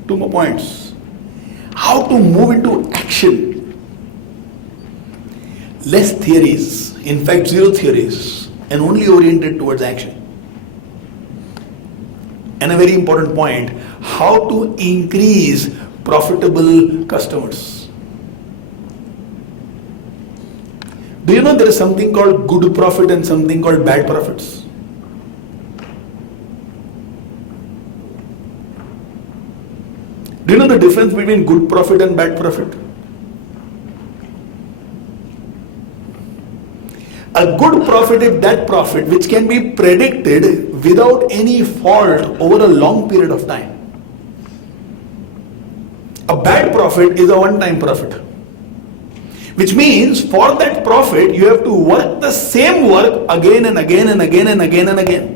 2 more points. How to move into action? Less theories, in fact 0 theories, and only oriented towards action. And a very important point, how to increase profitable customers. Do you know there is something called good profit and something called bad profits? Do you know the difference between good profit and bad profit? A good profit is that profit which can be predicted without any fault over a long period of time. A bad profit is a one-time profit, which means for that profit you have to work the same work again and again and again and again and again.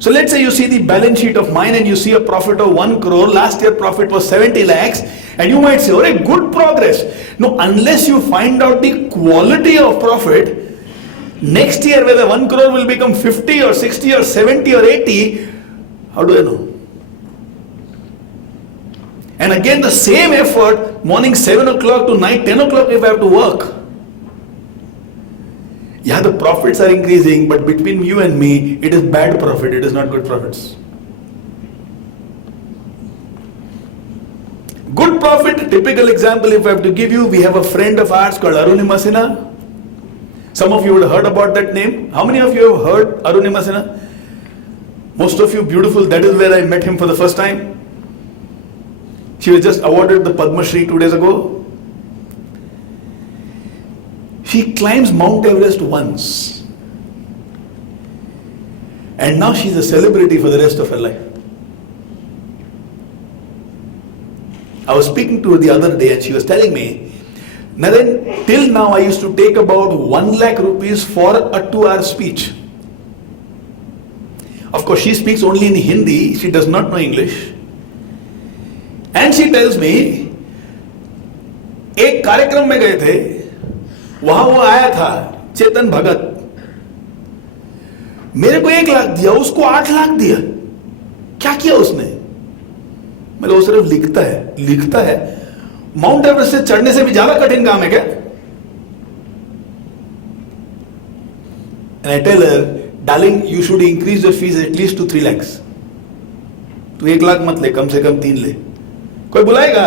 So let's say you see the balance sheet of mine and you see a profit of 1 crore, last year profit was 70 lakhs, and you might say, oh, good progress. No, unless you find out the quality of profit, next year whether 1 crore will become 50 or 60 or 70 or 80, how do I know? And again the same effort, morning 7 o'clock to night 10 o'clock if I have to work. Yeah, the profits are increasing, but between you and me, it is bad profit, it is not good profits. Good profit, typical example if I have to give you, we have a friend of ours called Arunima Sinha. Some of you would have heard about that name. How many of you have heard Arunima Sinha? Most of you, beautiful, that is where I met him for the first time. She was just awarded the Padma Shri 2 days ago. She climbs Mount Everest once. And now she's a celebrity for the rest of her life. I was speaking to her the other day and she was telling me, Naren, till now I used to take about 1 lakh rupees for a 2-hour speech. Of course, she speaks only in Hindi, she does not know English. And she tells me, एक कार्यक्रम में गए थे, वहां वो आया था चेतन भगत, मेरे को 1 लाख दिया, उसको 8 लाख दिया। क्या किया उसने? मतलब वो सिर्फ लिखता है। माउंट एवरेस्ट से चढ़ने से भी ज्यादा कठिन काम है क्या? And I tell her, darling, you should increase your fees at least to 3 lakhs. तू 1 लाख मत ले, कम से कम 3 ले। कोई बुलाएगा?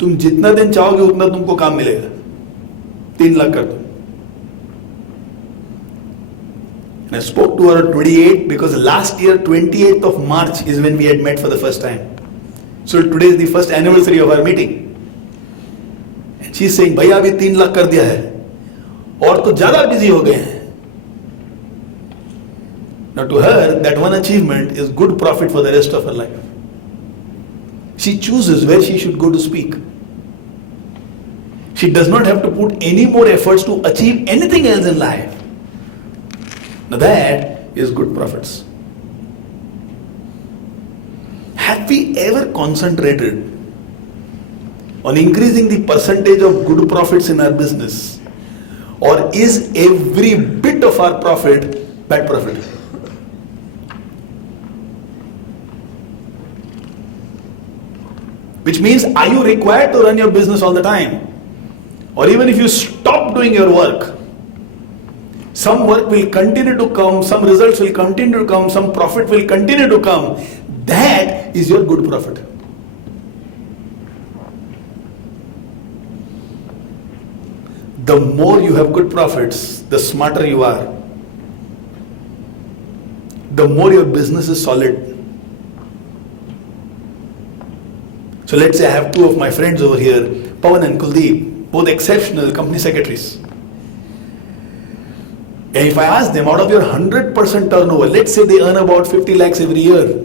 तुम जितना दिन चाहोगे उतना तुमको काम मिलेगा। 3 लाख कर दो। And I spoke to her 28 because last year 28th of March is when we had met for the first time. So today is the first anniversary of our meeting. And she is saying, भैया अभी 3 लाख कर दिया है और तो ज्यादा busy हो गए हैं। Now to her, that one achievement is good profit for the rest of her life. She chooses where she should go to speak. She does not have to put any more efforts to achieve anything else in life. Now that is good profits. Have we ever concentrated on increasing the percentage of good profits in our business? Or is every bit of our profit bad profit? Which means, are you required to run your business all the time? Or even if you stop doing your work, some work will continue to come, some results will continue to come, some profit will continue to come. That is your good profit. The more you have good profits, the smarter you are. The more your business is solid. So let's say I have 2 of my friends over here, Pawan and Kuldeep, both exceptional company secretaries. And if I ask them, out of your 100% turnover, let's say they earn about 50 lakhs every year,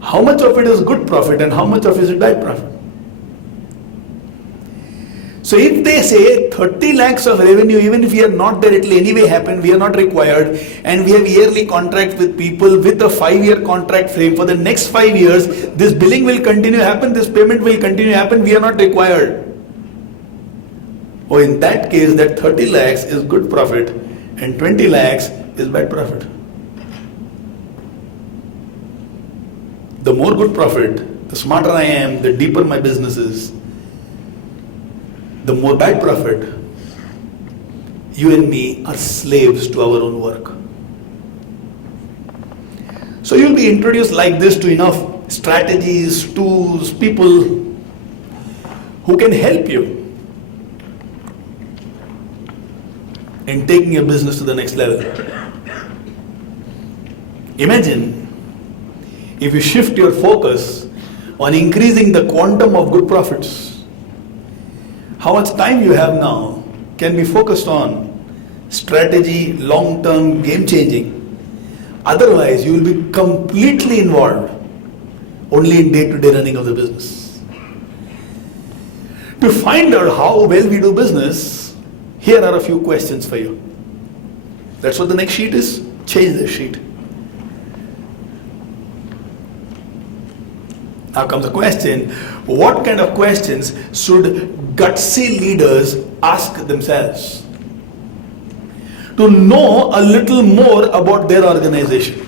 how much of it is good profit and how much of it is bad profit? So if they say 30 lakhs of revenue, even if we are not there, it will anyway happen, we are not required, and we have yearly contract with people with a 5-year contract frame. For the next 5 years, this billing will continue to happen, this payment will continue to happen, we are not required. Or in that case, that 30 lakhs is good profit and 20 lakhs is bad profit. The more good profit, the smarter I am, the deeper my business is. The more bad profit, you and me are slaves to our own work. So you'll be introduced like this to enough strategies, tools, people who can help you in taking your business to the next level. Imagine if you shift your focus on increasing the quantum of good profits. How much time you have now can be focused on strategy, long-term, game-changing. Otherwise, you will be completely involved only in day-to-day running of the business. To find out how well we do business, here are a few questions for you. That's what the next sheet is. Change the sheet. Now comes the question, what kind of questions should gutsy leaders ask themselves to know a little more about their organization?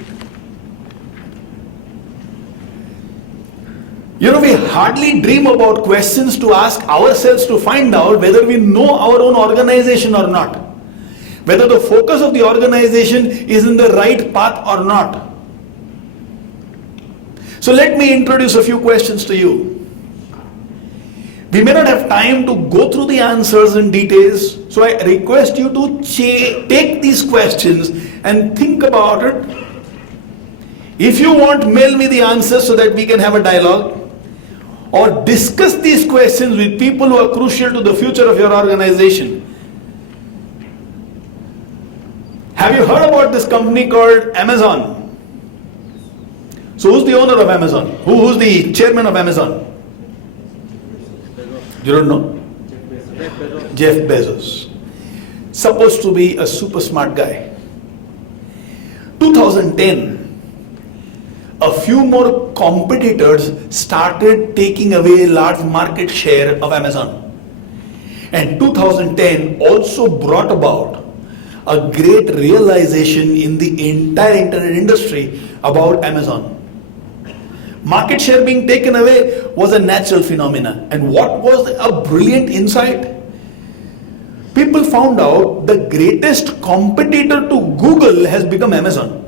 You know, we hardly dream about questions to ask ourselves to find out whether we know our own organization or not, whether the focus of the organization is in the right path or not. So let me introduce a few questions to you. We may not have time to go through the answers in details, so I request you to take these questions and think about it. If you want, mail me the answers so that we can have a dialogue, or discuss these questions with people who are crucial to the future of your organization. Have you heard about this company called Amazon? So who's the owner of Amazon? Who's the chairman of Amazon? You don't know? Jeff Bezos. Supposed to be a super smart guy. 2010, a few more competitors started taking away large market share of Amazon. And 2010 also brought about a great realization in the entire internet industry about Amazon. Market share being taken away was a natural phenomenon. And what was a brilliant insight? People found out the greatest competitor to Google has become Amazon.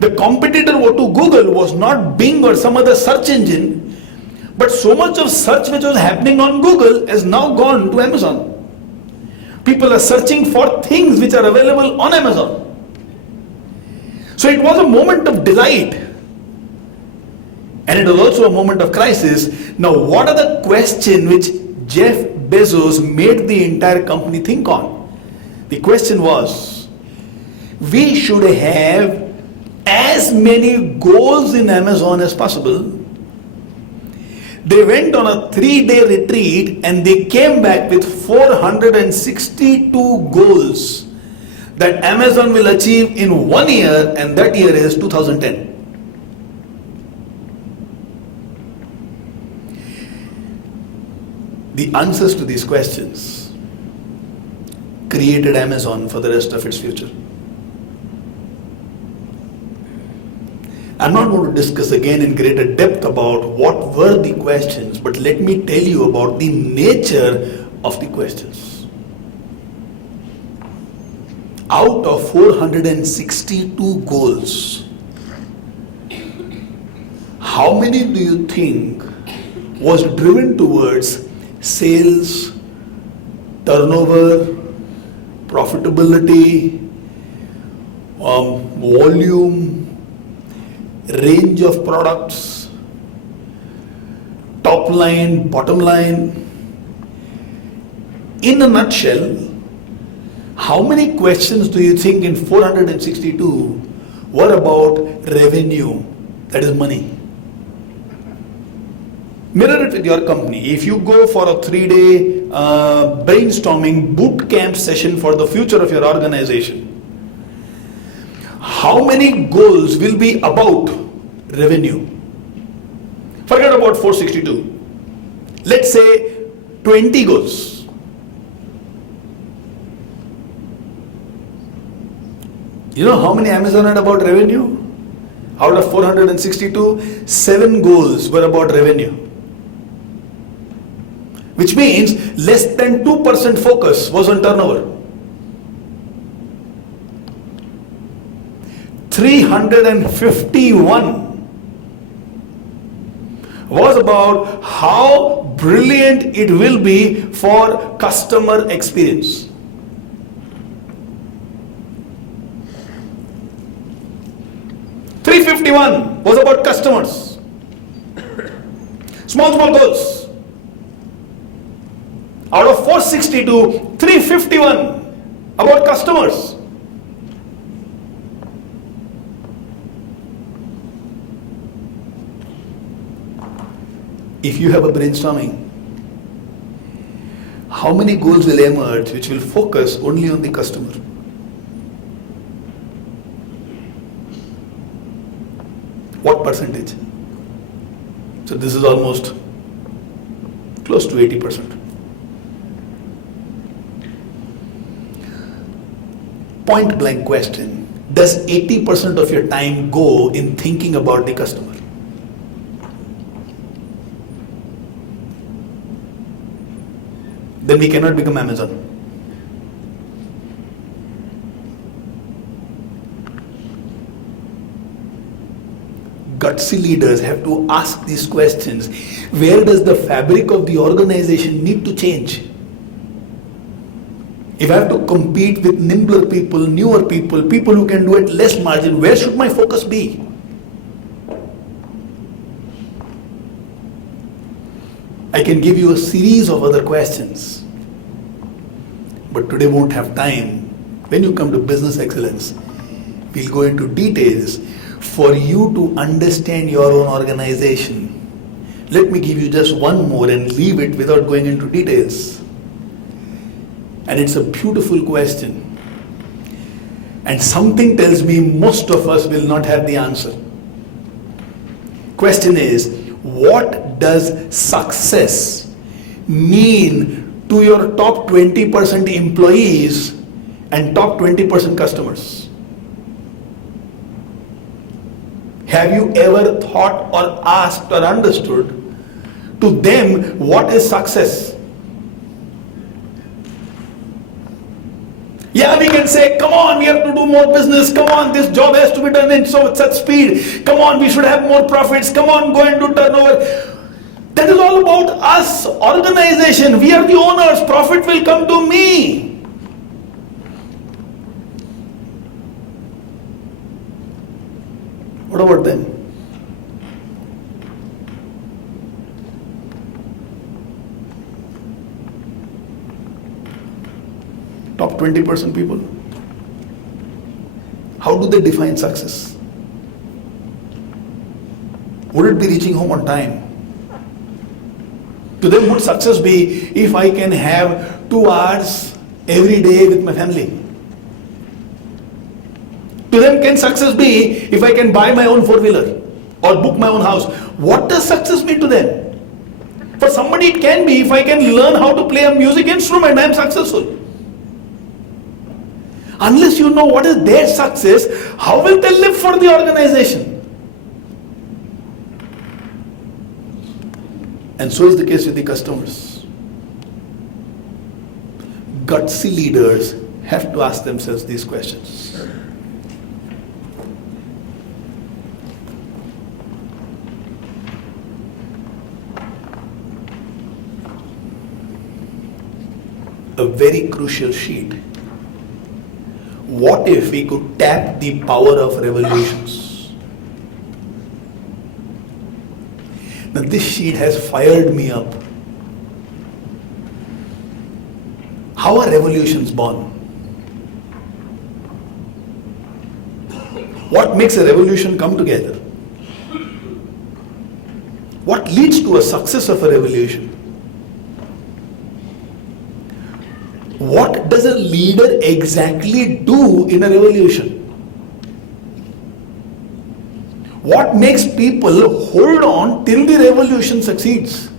The competitor to Google was not Bing or some other search engine, but so much of search which was happening on Google has now gone to Amazon. People are searching for things which are available on Amazon. So it was a moment of delight. And it was also a moment of crisis. Now what are the questions which Jeff Bezos made the entire company think on? The question was, we should have as many goals in Amazon as possible. They went on a 3-day retreat and they came back with 462 goals that Amazon will achieve in 1 year, and that year is 2010. The answers to these questions created Amazon for the rest of its future. I'm not going to discuss again in greater depth about what were the questions, but let me tell you about the nature of the questions. Out of 462 goals, how many do you think was driven towards sales, turnover, profitability, volume, range of products, top line, bottom line? In a nutshell, how many questions do you think in 462 were about revenue, that is money? Mirror it with your company. If you go for a 3-day brainstorming boot camp session for the future of your organization, how many goals will be about revenue? Forget about 462. Let's say 20 goals. You know how many Amazon had about revenue? Out of 462, 7 goals were about revenue. Which means less than 2% focus was on turnover. 351 was about how brilliant it will be for customer experience. 351 was about customers. Small goals. Out of 462, 351 about customers. If you have a brainstorming, how many goals will emerge which will focus only on the customer? What percentage? So this is almost close to 80%. Point blank question. Does 80% of your time go in thinking about the customer? Then we cannot become Amazon. Gutsy leaders have to ask these questions. Where does the fabric of the organization need to change? If I have to compete with nimbler people, newer people, people who can do it less margin, where should my focus be? I can give you a series of other questions, but today won't have time. When you come to business excellence, we'll go into details for you to understand your own organization. Let me give you just one more and leave it without going into details. And it's a beautiful question. And something tells me most of us will not have the answer. Question is, what does success mean to your top 20% employees and top 20% customers? Have you ever thought or asked or understood to them what is success? Yeah, we can say, come on, we have to do more business. Come on, this job has to be done in such speed. Come on, we should have more profits. Come on, go and do turnover. That is all about us, organization. We are the owners. Profit will come to me. What about them? Top 20% people. How do they define success? Would it be reaching home on time? To them, would success be if I can have 2 hours every day with my family? To them, can success be if I can buy my own 4-wheeler or book my own house? What does success mean to them? For somebody, it can be if I can learn how to play a music instrument, I am successful. Unless you know what is their success, how will they live for the organization? And so is the case with the customers. Gutsy leaders have to ask themselves these questions. A very crucial sheet. What if we could tap the power of revolutions? Now this sheet has fired me up. How are revolutions born? What makes a revolution come together? What leads to a success of a revolution? What does a leader exactly do in a revolution? What makes people hold on till the revolution succeeds?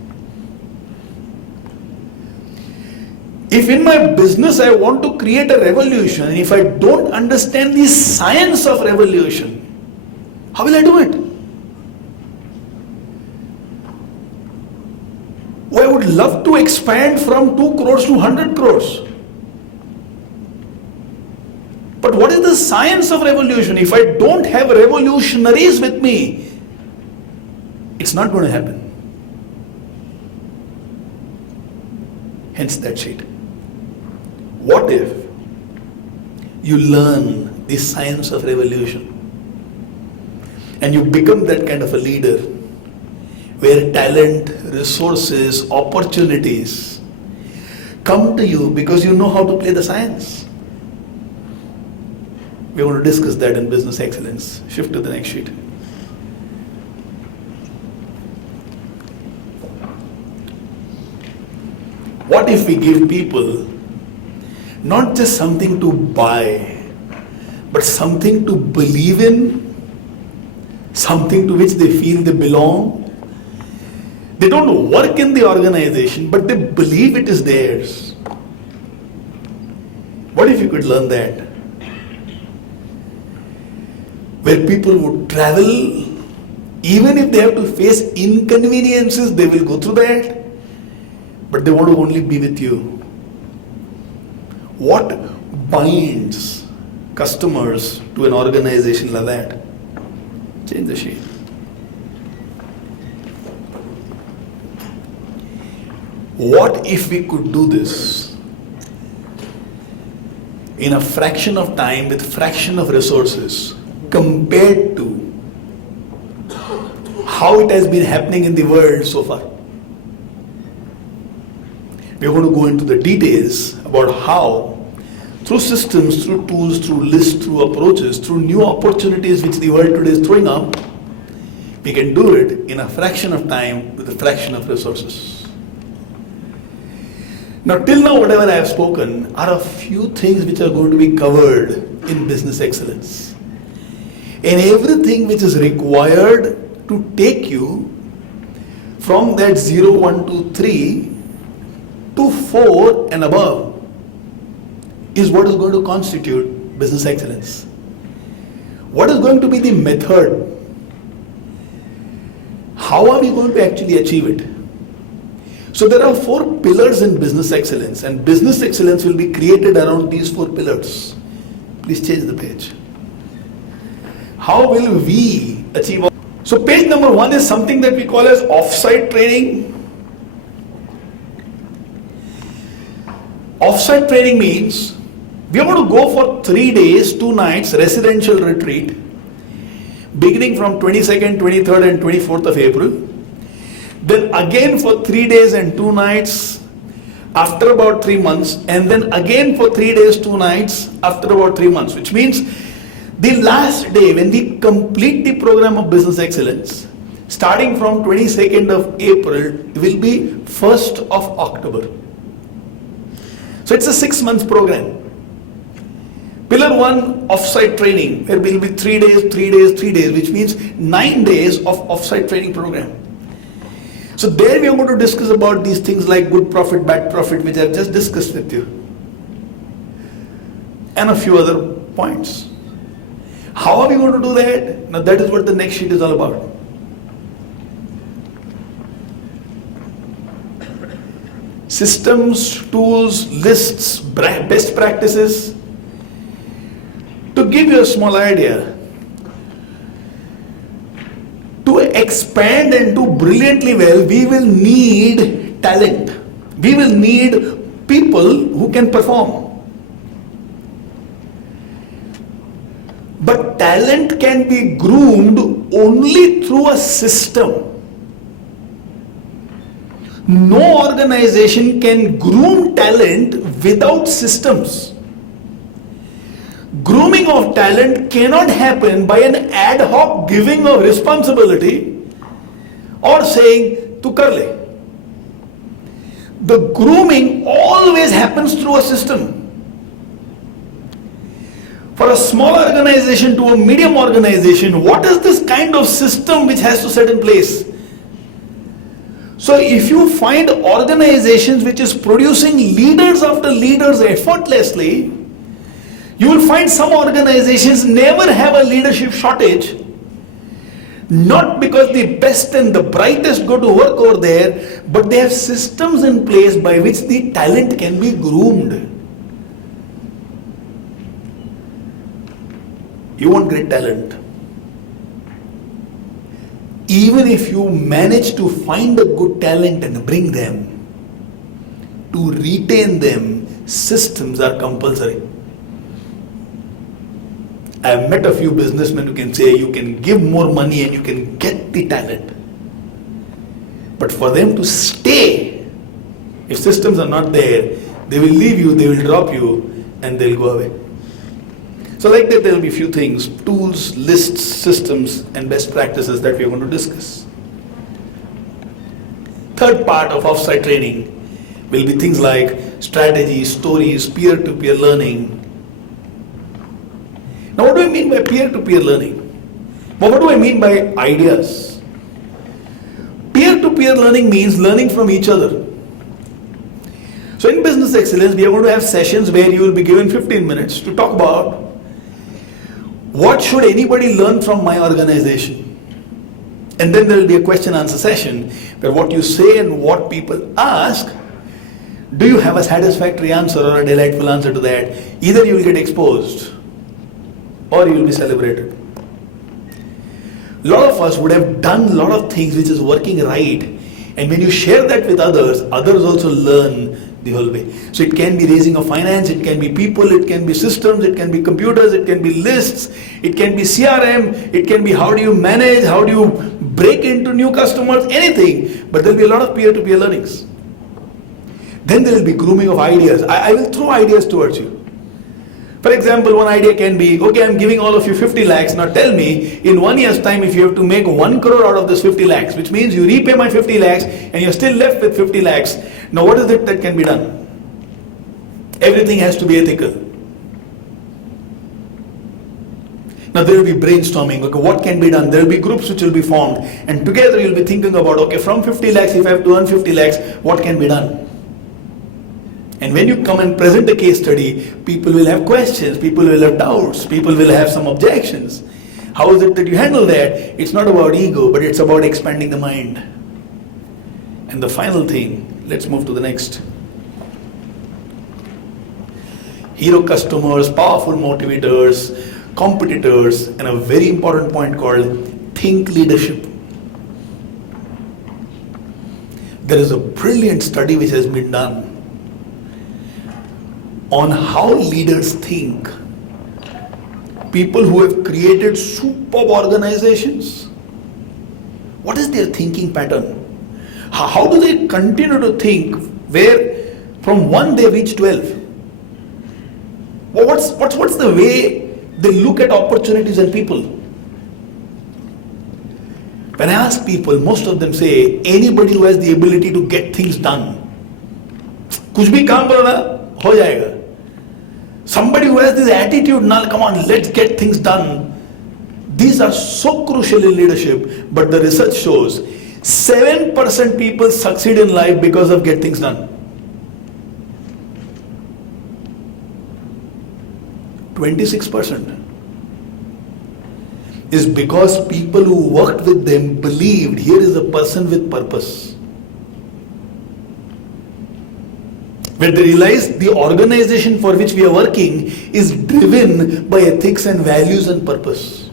If in my business I want to create a revolution, and if I don't understand the science of revolution, how will I do it? Oh, I would love to expand from 2 crores to 100 crores. But what is the science of revolution? If I don't have revolutionaries with me, it's not going to happen. Hence that sheet. What if you learn the science of revolution and you become that kind of a leader where talent, resources, opportunities come to you because you know how to play the science? We're going to discuss that in business excellence. Shift to the next sheet. What if we give people not just something to buy, but something to believe in, something to which they feel they belong? They don't work in the organization, but they believe it is theirs. What if you could learn that? Where people would travel, even if they have to face inconveniences, they will go through that, but they want to only be with you. What binds customers to an organization like that? Change the sheet. What if we could do this in a fraction of time with fraction of resources compared to how it has been happening in the world so far? We're going to go into the details about how, through systems, through tools, through lists, through approaches, through new opportunities which the world today is throwing up, we can do it in a fraction of time with a fraction of resources. Now, till now, whatever I have spoken are a few things which are going to be covered in business excellence. And everything which is required to take you from that 0, 1, 2, 3 to 4 and above is what is going to constitute business excellence. What is going to be the method? How are we going to actually achieve it? So there are 4 pillars in business excellence, and business excellence will be created around these 4 pillars. Please change the page. How will we achieve? So page number 1 is something that we call as offsite training. Offsite training means we are going to go for 3 days, 2 nights residential retreat, beginning from 22nd, 23rd and 24th of April. Then again for 3 days and 2 nights after about 3 months, and then again for 3 days, 2 nights after about 3 months, which means the last day when we complete the program of business excellence, starting from 22nd of April, will be 1st of October. So it's a 6 months program. Pillar 1, offsite training, where will be 3 days, 3 days, 3 days, which means 9 days of offsite training program. So there we are going to discuss about these things like good profit, bad profit, which I've just discussed with you, and a few other points. How are we going to do that? Now that is what the next sheet is all about. Systems, tools, lists, best practices. To give you a small idea, to expand and do brilliantly well, we will need talent. We will need people who can perform. But talent can be groomed only through a system. No organization can groom talent without systems. Grooming of talent cannot happen by an ad hoc giving of responsibility or saying, tu kar le. The grooming always happens through a system. For a small organization to a medium organization, what is this kind of system which has to set in place? So if you find organizations which is producing leaders after leaders effortlessly, you will find some organizations never have a leadership shortage, not because the best and the brightest go to work over there, but they have systems in place by which the talent can be groomed. You want great talent. Even if you manage to find a good talent and bring them, to retain them, systems are compulsory. I have met a few businessmen who can say you can give more money and you can get the talent. But for them to stay, if systems are not there, they will leave you, they will drop you, and they'll go away. So like that, there will be a few things, tools, lists, systems, and best practices that we are going to discuss. Third part of offsite training will be things like strategies, stories, peer-to-peer learning. Now what do I mean by peer-to-peer learning? Well, what do I mean by ideas? Peer-to-peer learning means learning from each other. So in business excellence, we are going to have sessions where you will be given 15 minutes to talk about what should anybody learn from my organization. And then there will be a question answer session where what you say and what people ask, do you have a satisfactory answer or a delightful answer to that? Either you will get exposed or you will be celebrated. A lot of us would have done a lot of things which is working right, and when you share that with others, others also learn the whole way. So it can be raising of finance, it can be people, it can be systems, it can be computers, it can be lists, it can be CRM, it can be how do you manage, how do you break into new customers, anything. But there will be a lot of peer-to-peer learnings. Then there will be grooming of ideas. I will throw ideas towards you. For example, one idea can be, okay, I'm giving all of you 50 lakhs. Now tell me, in 1 year's time, if you have to make 1 crore out of this 50 lakhs, which means you repay my 50 lakhs and you're still left with 50 lakhs. Now what is it that can be done? Everything has to be ethical. Now there will be brainstorming, okay, what can be done? There will be groups which will be formed, and together you'll be thinking about, okay, from 50 lakhs, if I have to earn 50 lakhs, what can be done? And when you come and present a case study, people will have questions, people will have doubts, people will have some objections. How is it that you handle that? It's not about ego, but it's about expanding the mind. And the final thing, let's move to the next. Hero customers, powerful motivators, competitors, and a very important point called think leadership. There is a brilliant study which has been done on how leaders think. People who have created superb organizations, what is their thinking pattern? How do they continue to think where from 1 they reach 12? What's the way they look at opportunities and people? When I ask people, most of them say anybody who has the ability to get things done. कुछ भी काम करो ना हो जाएगा. Somebody who has this attitude, now come on, let's get things done. These are so crucial in leadership, but the research shows 7% people succeed in life because of get things done. 26% is because people who worked with them believed here is a person with purpose. When they realize the organization for which we are working is driven by ethics and values and purpose.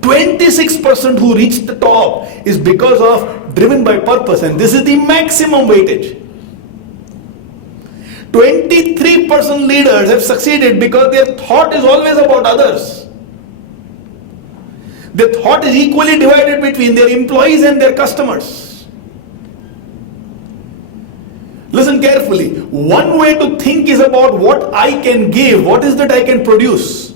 26% who reached the top is because of driven by purpose, and this is the maximum weightage. 23% leaders have succeeded because their thought is always about others. Their thought is equally divided between their employees and their customers. Listen carefully. One way to think is about what I can give, what is that I can produce.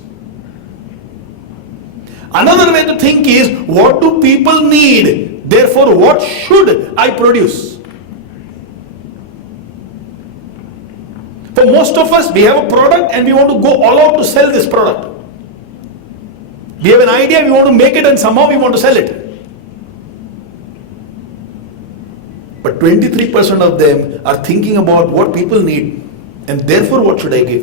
Another way to think is what do people need, therefore what should I produce. For most of us, we have a product and we want to go all out to sell this product. We have an idea, we want to make it, and somehow we want to sell it. But 23% of them are thinking about what people need and therefore what should I give.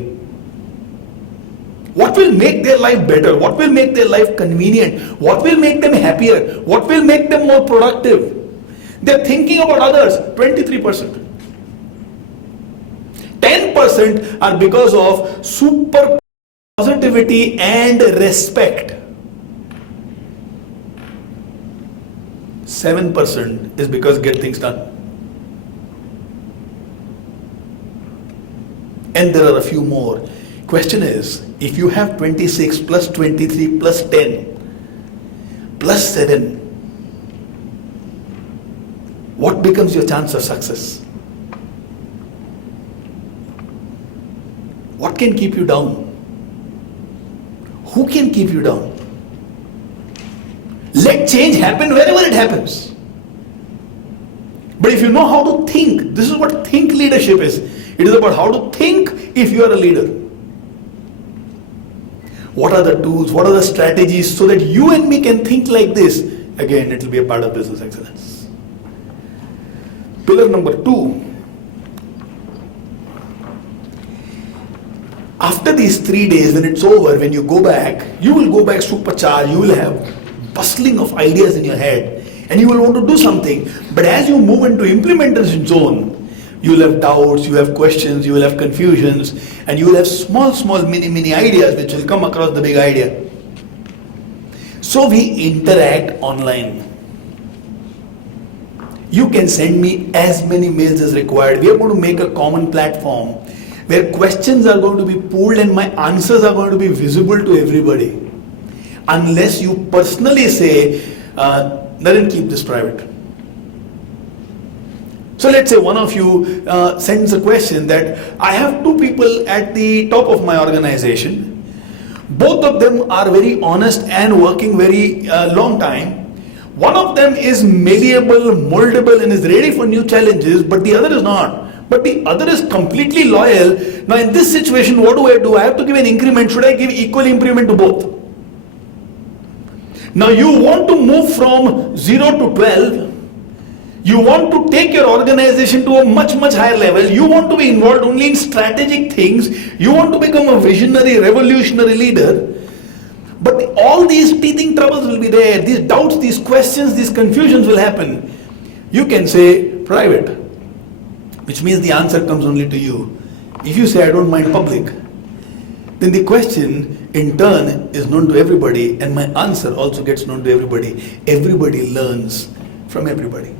What will make their life better? What will make their life convenient? What will make them happier? What will make them more productive? They're thinking about others, 23%. 10% are because of super positivity and respect. 7% is because get things done. And there are a few more. Question is, if you have 26 plus 23 plus 10 plus 7, what becomes your chance of success? What can keep you down? Who can keep you down? Let change happen wherever it happens. But if you know how to think, this is what think leadership is. It is about how to think if you are a leader. What are the tools? What are the strategies so that you and me can think like this? Again, it will be a part of business excellence. Pillar number 2. After these 3 days, when it's over, when you go back, you will go back supercharged. You will have bustling of ideas in your head and you will want to do something. But as you move into implementation zone, you will have doubts, you have questions, you will have confusions, and you will have small mini ideas which will come across the big idea. So we interact online. You can send me as many mails as required. We are going to make a common platform where questions are going to be pooled and my answers are going to be visible to everybody. Unless you personally say, Naren, keep this private. So let's say one of you sends a question that I have 2 people at the top of my organization. Both of them are very honest and working very long time. One of them is malleable, moldable and is ready for new challenges, but the other is not. but the other is completely loyal. Now in this situation, what do? I have to give an increment. Should I give equal increment to both? Now you want to move from 0 to 12. You want to take your organization to a much higher level. You want to be involved only in strategic things. You want to become a visionary, revolutionary leader. But all these teething troubles will be there. These doubts, these questions, these confusions will happen. You can say private, which means the answer comes only to you. If you say I don't mind public, then the question in turn is known to everybody, and my answer also gets known to everybody. Everybody learns from everybody.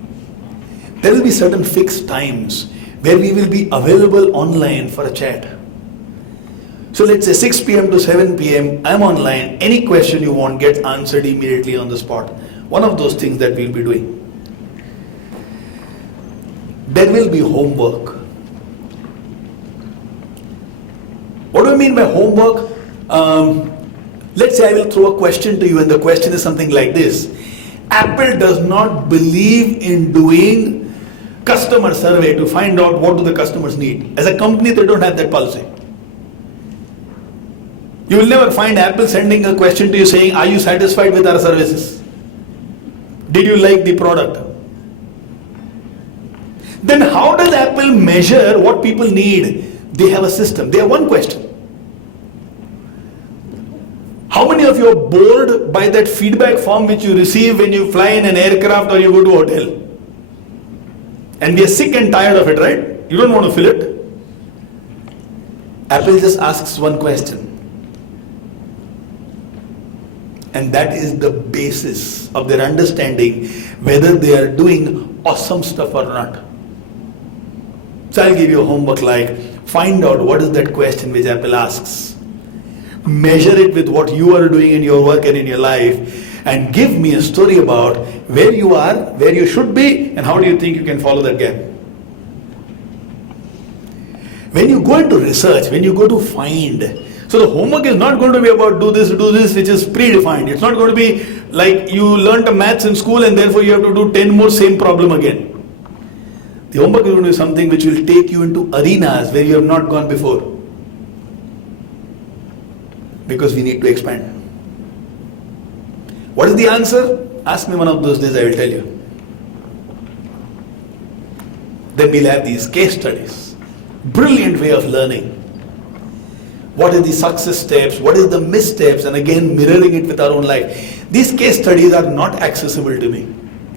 There will be certain fixed times where we will be available online for a chat. So let's say 6 p.m. to 7 p.m. I'm online. Any question you want gets answered immediately on the spot. One of those things that we'll be doing. There will be homework. What do I mean by homework? Let's say I will throw a question to you, and the question is something like this. Apple does not believe in doing customer survey to find out what do the customers need. As a company, they don't have that policy. You will never find Apple sending a question to you saying, are you satisfied with our services? Did you like the product? Then how does Apple measure what people need? They have a system. They have one question. How many of you are bored by that feedback form which you receive when you fly in an aircraft or you go to a hotel? And we are sick and tired of it, right? You don't want to fill it. Apple just asks one question. And that is the basis of their understanding whether they are doing awesome stuff or not. So I'll give you a homework like, find out what is that question which Apple asks. Measure it with what you are doing in your work and in your life, and give me a story about where you are, where you should be, and how do you think you can follow that gap. When you go into research, when you go to find, so the homework is not going to be about do this, which is predefined. It's not going to be like you learnt a maths in school and therefore you have to do 10 more same problem again. The homework is going to be something which will take you into arenas where you have not gone before. Because we need to expand. What is the answer? Ask me one of those days, I will tell you. Then we'll have these case studies. Brilliant way of learning. What are the success steps? What is the missteps? And again, mirroring it with our own life. These case studies are not accessible to me.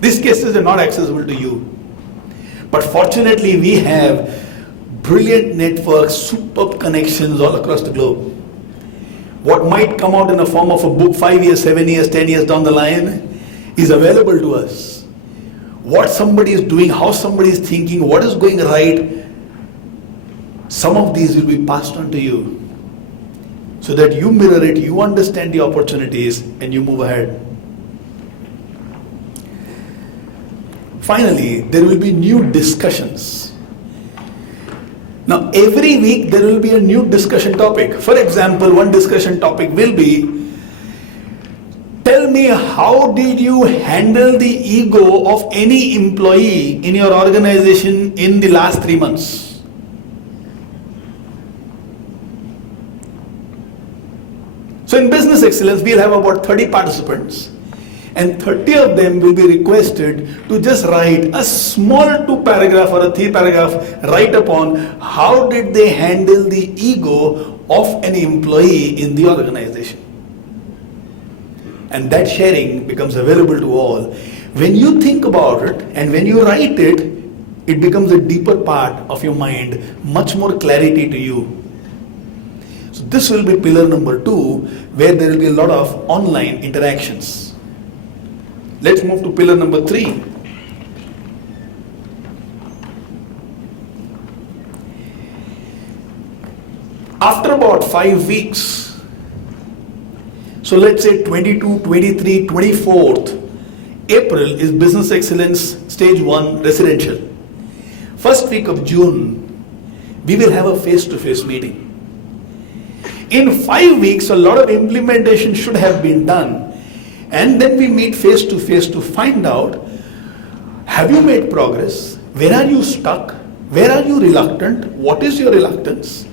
These cases are not accessible to you. But fortunately, we have brilliant networks, superb connections all across the globe. What might come out in the form of a book 5 years, 7 years, 10 years down the line is available to us. What somebody is doing, how somebody is thinking, what is going right, some of these will be passed on to you so that you mirror it, you understand the opportunities, and you move ahead. Finally, there will be new discussions. Now, every week there will be a new discussion topic. For example, one discussion topic will be, tell me how did you handle the ego of any employee in your organization in the last 3 months? So in Business Excellence, we'll have about 30 participants. And 30 of them will be requested to just write a small 2-paragraph or a 3-paragraph write upon how did they handle the ego of an employee in the organization. And that sharing becomes available to all. When you think about it and when you write it, it becomes a deeper part of your mind, much more clarity to you. So this will be pillar number 2, where there will be a lot of online interactions. Let's move to pillar number 3. After about 5 weeks, so let's say 22, 23, 24th April is Business Excellence Stage 1 Residential. First week of June, we will have a face-to-face meeting. In 5 weeks, a lot of implementation should have been done. And then we meet face to face to find out, have you made progress? Where are you stuck? Where are you reluctant? What is your reluctance?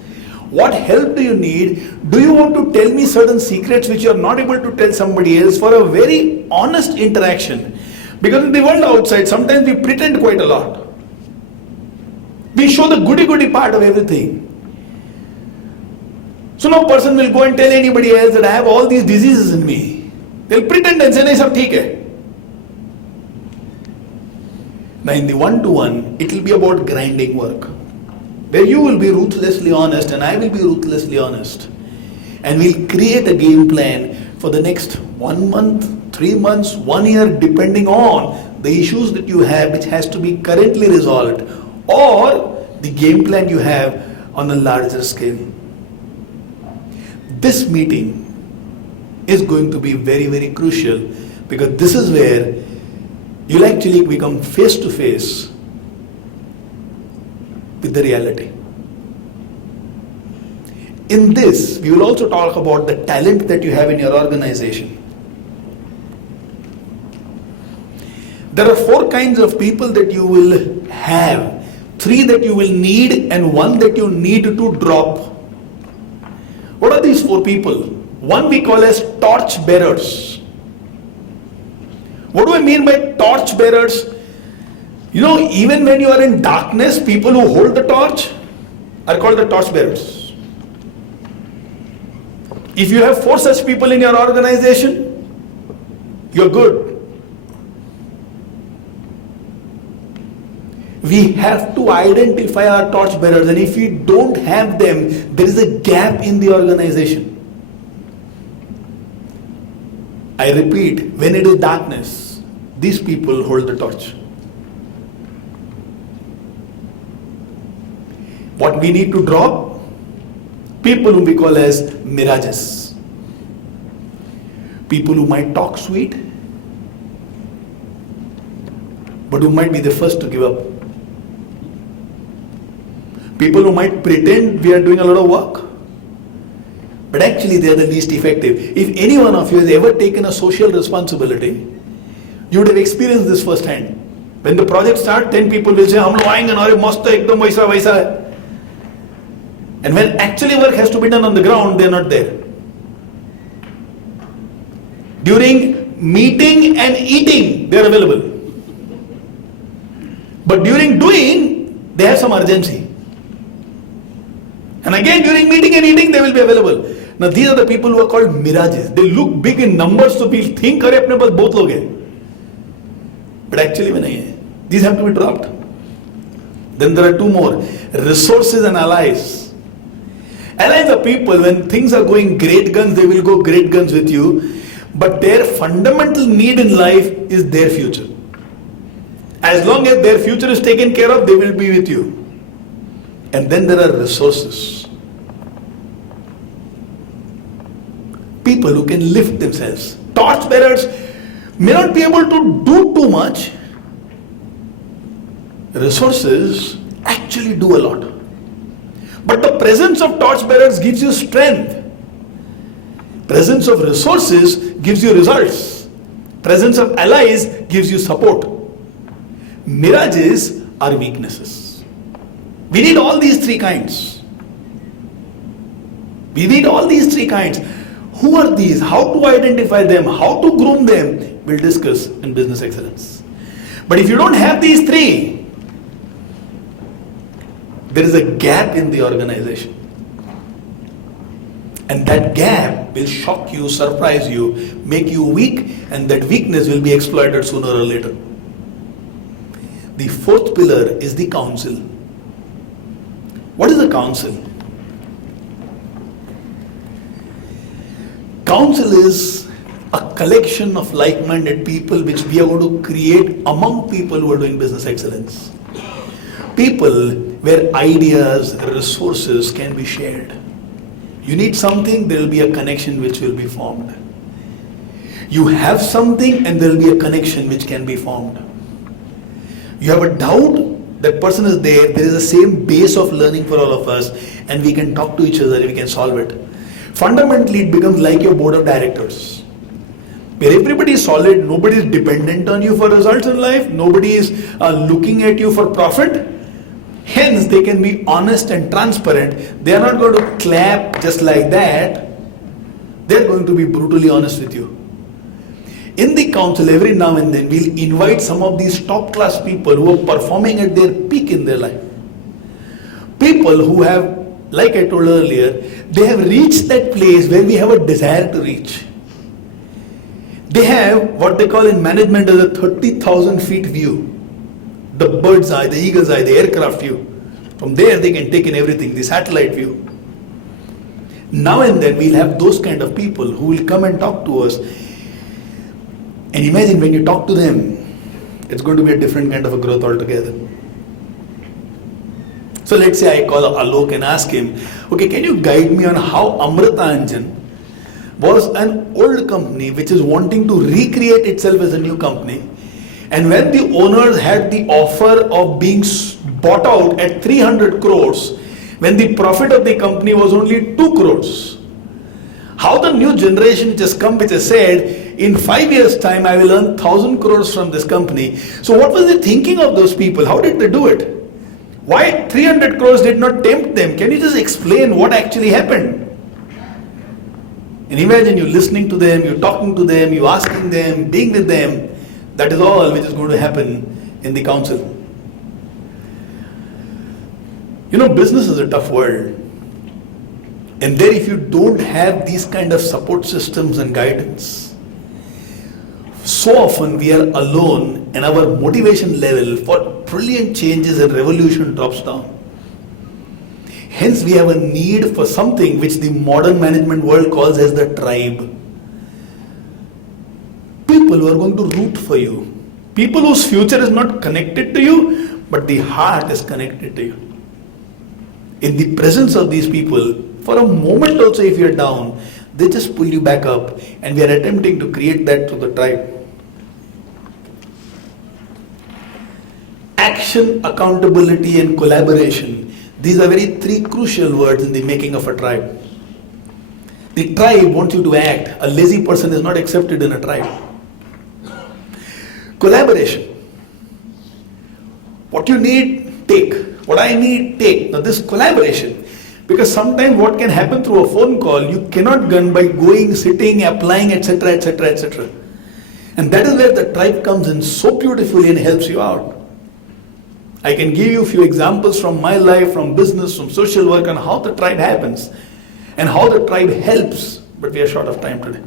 What help do you need? Do you want to tell me certain secrets which you are not able to tell somebody else, for a very honest interaction? Because in the world outside, sometimes we pretend quite a lot. We show the goody-goody part of everything. So no person will go and tell anybody else that I have all these diseases in me. They'll pretend and say, nahi sab theek hai. Now in the one-to-one, it will be about grinding work, where you will be ruthlessly honest and I will be ruthlessly honest. And we'll create a game plan for the next 1 month, 3 months, 1 year, depending on the issues that you have, which has to be currently resolved, or the game plan you have on a larger scale. This meeting is going to be very, very crucial, because this is where you'll actually become face to face with the reality. In this, we will also talk about the talent that you have in your organization. There are 4 kinds of people that you will have, 3 that you will need and 1 that you need to drop. What are these 4 people? 1 we call as torch bearers. What do I mean by torch bearers? You know, even when you are in darkness, people who hold the torch are called the torch bearers. If you have 4 such people in your organization, you're good. We have to identify our torch bearers, and if we don't have them, there is a gap in the organization. I repeat, when it is darkness, these people hold the torch. What we need to drop? People whom we call as mirages. People who might talk sweet, but who might be the first to give up. People who might pretend we are doing a lot of work, but actually they are the least effective. If any one of you has ever taken a social responsibility, you would have experienced this firsthand. When the project starts, 10 people will say, "Hum log aayenge na, mast hai, ekdam waisa waisa hai." And when actually work has to be done on the ground, they are not there. During meeting and eating, they are available. But during doing, they have some urgency. And again, during meeting and eating, they will be available. Now, these are the people who are called mirages. They look big in numbers, so we think, "Arey, apne paas bahut log hai." But actually, nahi hai. These have to be dropped. Then there are 2 more: resources and allies. Allies are people, when things are going great guns, they will go great guns with you. But their fundamental need in life is their future. As long as their future is taken care of, they will be with you. And then there are resources. People who can lift themselves. Torch bearers may not be able to do too much. Resources actually do a lot. But the presence of torch bearers gives you strength. Presence of resources gives you results. Presence of allies gives you support. Mirages are weaknesses. We need all these 3 kinds. We need all these 3 kinds. Who are these? How to identify them? How to groom them? We'll discuss in Business Excellence. But if you don't have these 3, there is a gap in the organization. And that gap will shock you, surprise you, make you weak, and that weakness will be exploited sooner or later. The 4th pillar is the council. What is a council? Council is a collection of like-minded people which we are going to create among people who are doing business excellence. People where ideas, resources can be shared. You need something, there will be a connection which will be formed. You have something and there will be a connection which can be formed. You have a doubt, that person is there is the same base of learning for all of us, and we can talk to each other, we can solve it. Fundamentally, it becomes like your board of directors, where everybody is solid, nobody is dependent on you for results in life, nobody is looking at you for profit. Hence, they can be honest and transparent. They are not going to clap just like that. They are going to be brutally honest with you. In the council, every now and then, we'll invite some of these top class people who are performing at their peak in their life. People who have, like I told earlier, they have reached that place where we have a desire to reach. They have what they call in management as a 30,000 feet view. The bird's eye, the eagle's eye, the aircraft view. From there they can take in everything, the satellite view. Now and then we'll have those kind of people who will come and talk to us. And imagine when you talk to them, it's going to be a different kind of a growth altogether. So let's say I call Alok and ask him, okay, can you guide me on how Amrita Anjan was an old company which is wanting to recreate itself as a new company. And when the owners had the offer of being bought out at 300 crores, when the profit of the company was only 2 crores, how the new generation which has come, which has said, in 5 years' time, I will earn 1,000 crores from this company. So what was the thinking of those people? How did they do it? Why 300 crores did not tempt them? Can you just explain what actually happened? And imagine you listening to them, you talking to them, you asking them, being with them. That is all which is going to happen in the council. You know, business is a tough world. And there if you don't have these kind of support systems and guidance, so often we are alone and our motivation level for brilliant changes and revolution drops down. Hence we have a need for something which the modern management world calls as the tribe. People who are going to root for you. People whose future is not connected to you, but the heart is connected to you. In the presence of these people, for a moment also if you are down, they just pull you back up, and we are attempting to create that through the tribe. Action, accountability and collaboration. These are very 3 crucial words in the making of a tribe. The tribe wants you to act. A lazy person is not accepted in a tribe. Collaboration. What you need, take. What I need, take. Now this collaboration. Because sometimes what can happen through a phone call, you cannot gun by going, sitting, applying, etc., etc., etc. And that is where the tribe comes in so beautifully and helps you out. I can give you a few examples from my life, from business, from social work, on how the tribe happens and how the tribe helps, but we are short of time today.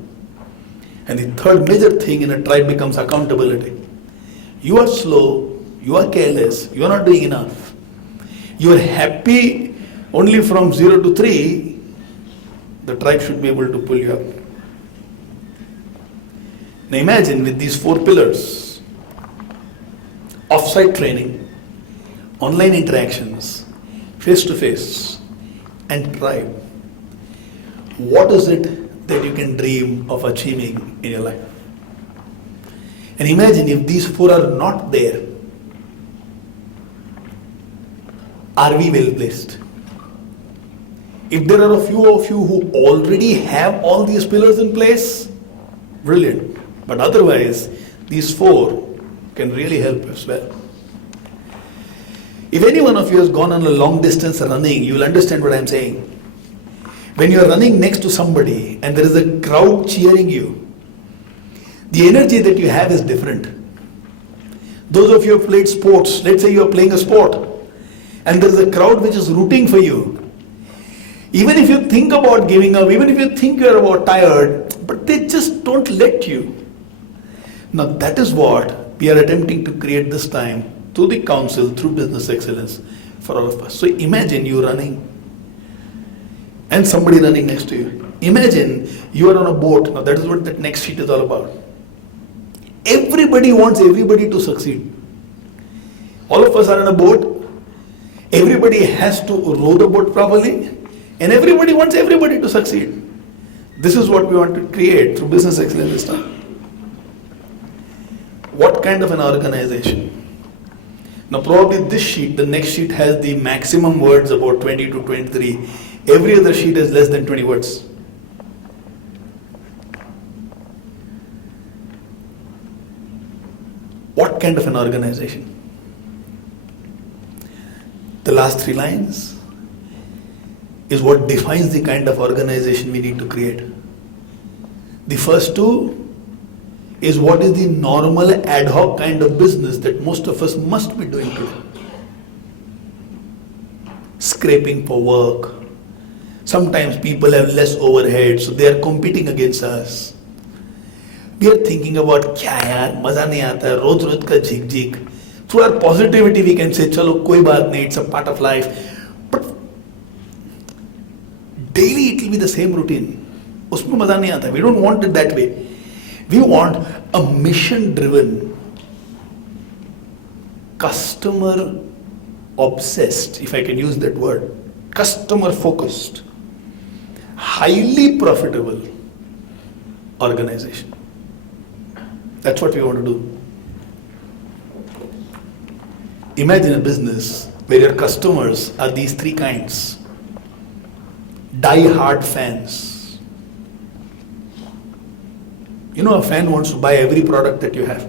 And the third major thing in a tribe becomes accountability. You are slow, you are careless, you are not doing enough. You are happy only from 0 to 3, the tribe should be able to pull you up. Now imagine with these 4 pillars, off-site training, online interactions, face-to-face, and tribe. What is it that you can dream of achieving in your life? And imagine if these 4 are not there, are we well placed? If there are a few of you who already have all these pillars in place, brilliant. But otherwise, these 4 can really help as well. If any one of you has gone on a long distance running, you will understand what I am saying. When you are running next to somebody and there is a crowd cheering you, the energy that you have is different. Those of you who have played sports, let's say you are playing a sport and there is a crowd which is rooting for you. Even if you think about giving up, even if you think you are about tired, but they just don't let you. Now that is what we are attempting to create this time through the council, through business excellence for all of us. So imagine you running and somebody running next to you. Imagine you are on a boat. Now that is what that next sheet is all about. Everybody wants everybody to succeed. All of us are on a boat. Everybody has to row the boat properly, and everybody wants everybody to succeed. This is what we want to create through business excellence this time. What kind of an organization? Now probably this sheet, the next sheet has the maximum words about 20 to 23. Every other sheet has less than 20 words. What kind of an organization? The last three lines is what defines the kind of organization we need to create. The first two is what is the normal ad hoc kind of business that most of us must be doing today. Scraping for work. Sometimes people have less overhead, so they are competing against us. We are thinking about क्या यार मजा नहीं आता है रोज रोज का झिक झिक. Through our positivity we can say चलो कोई बात नहीं, it's a part of life. But daily it will be the same routine. उसमें मजा नहीं आता. We don't want it that way. We want a mission-driven, customer-obsessed, if I can use that word, customer-focused, highly profitable organization. That's what we want to do. Imagine a business where your customers are these three kinds. Die-hard fans. You know, a fan wants to buy every product that you have.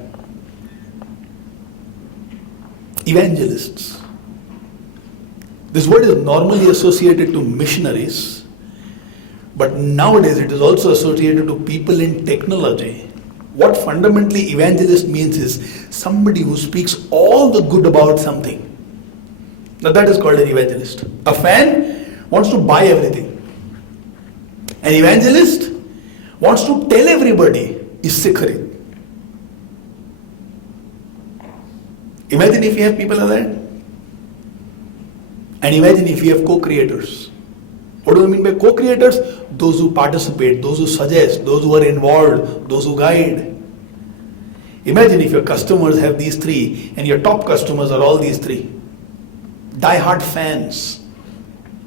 Evangelists. This word is normally associated to missionaries, but nowadays it is also associated to people in technology. What fundamentally evangelist means is somebody who speaks all the good about something. Now that is called an evangelist. A fan wants to buy everything. An evangelist wants to tell everybody इससे खरीद. Imagine if you have people like that. And imagine if you have co-creators. What do I mean by co-creators? Those who participate, those who suggest, those who are involved, those who guide. Imagine if your customers have these three and your top customers are all these three. Die-hard fans,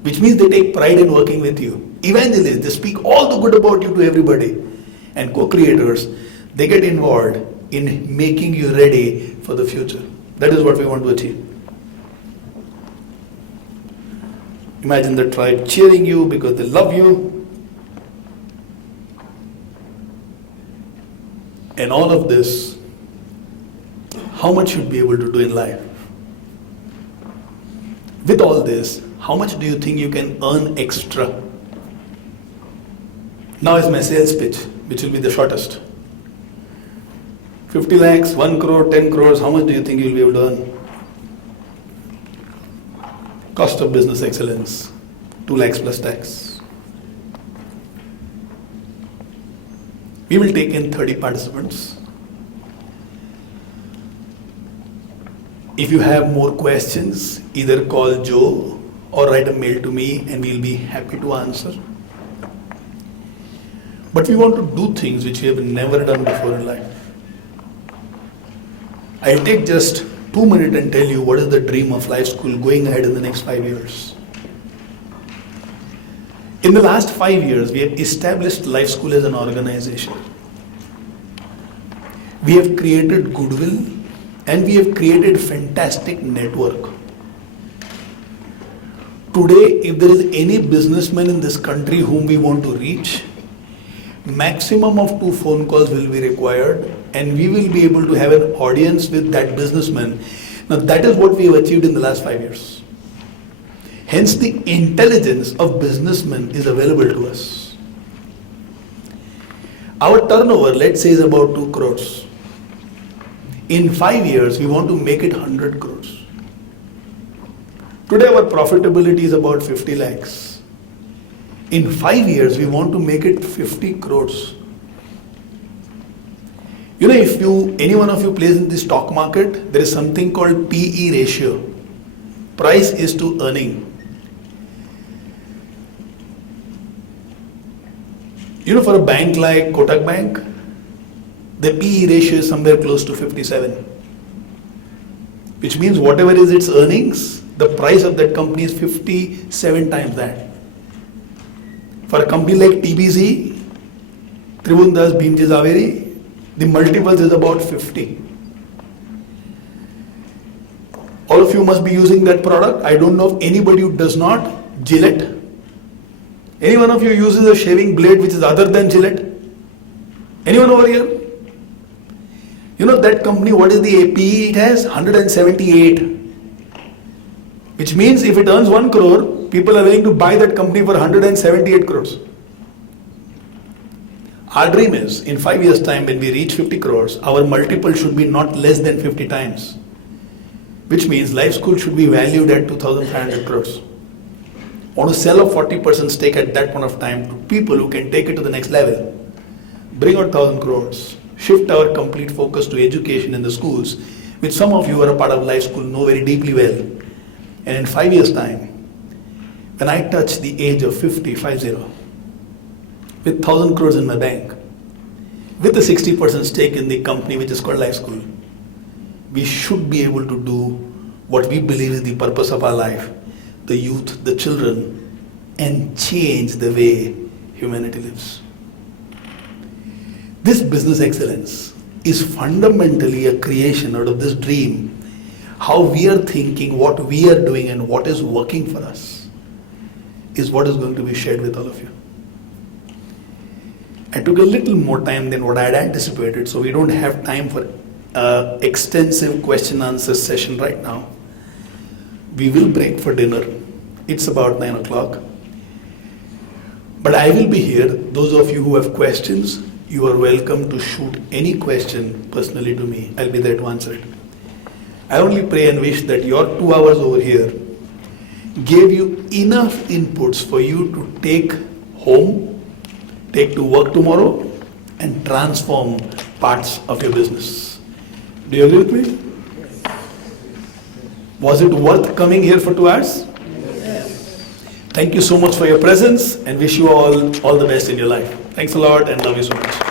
which means they take pride in working with you. Evangelists, they speak all the good about you to everybody. And co-creators, they get involved in making you ready for the future. That is what we want to achieve. Imagine the tribe cheering you because they love you. And all of this, how much should be able to do in life? With all this, how much do you think you can earn extra? Now is my sales pitch, which will be the shortest. 50 lakhs, 1 crore, 10 crores, how much do you think you'll be able to earn? Cost of business excellence, 2 lakhs plus tax. We will take in 30 participants. If you have more questions, either call Joe or write a mail to me and we'll be happy to answer. But we want to do things which we have never done before in life. I'll take just 2 minutes and tell you what is the dream of Life School going ahead in the next 5 years. In the last 5 years, we have established Life School as an organization. We have created goodwill and we have created fantastic network. Today, if there is any businessman in this country whom we want to reach, maximum of 2 phone calls will be required and we will be able to have an audience with that businessman. Now that is what we have achieved in the last 5 years. Hence the intelligence of businessmen is available to us. Our turnover, let's say, is about 2 crores. In 5 years, we want to make it 100 crores. Today our profitability is about 50 lakhs. In 5 years, we want to make it 50 crores. You know, if any one of you plays in the stock market, there is something called PE ratio. Price is to earning. You know, for a bank like Kotak Bank, the PE ratio is somewhere close to 57. Which means whatever is its earnings, the price of that company is 57 times that. For a company like TBZ, Tribundas Bhimji Zaveri, the multiples is about 50. All of you must be using that product. I don't know of anybody who does not. Gillette. Any one of you uses a shaving blade which is other than Gillette? Anyone over here? You know that company, what is the PE it has? 178. Which means if it earns 1 crore, people are willing to buy that company for 178 crores. Our dream is, in 5 years' time, when we reach 50 crores, our multiple should be not less than 50 times. Which means Life School should be valued at 2,500 crores. Want to sell a 40% stake at that point of time to people who can take it to the next level. Bring out 1,000 crores. Shift our complete focus to education in the schools, which some of you who are a part of Life School know very deeply well. And in 5 years' time, when I touch the age of 50, with 1,000 crores in my bank, with a 60% stake in the company which is called Life School, we should be able to do what we believe is the purpose of our life, the youth, the children, and change the way humanity lives. This business excellence is fundamentally a creation out of this dream, how we are thinking, what we are doing, and what is working for us is what is going to be shared with all of you. I took a little more time than what I had anticipated, so we don't have time for extensive question answer session right now. We will break for dinner. It's about 9 o'clock. But I will be here. Those of you who have questions, you are welcome to shoot any question personally to me. I'll be there to answer it. I only pray and wish that your 2 hours over here gave you enough inputs for you to take home, take to work tomorrow, and transform parts of your business. Do you agree with me? Was it worth coming here for 2 hours? Thank you so much for your presence and wish you all the best in your life. Thanks a lot and love you so much.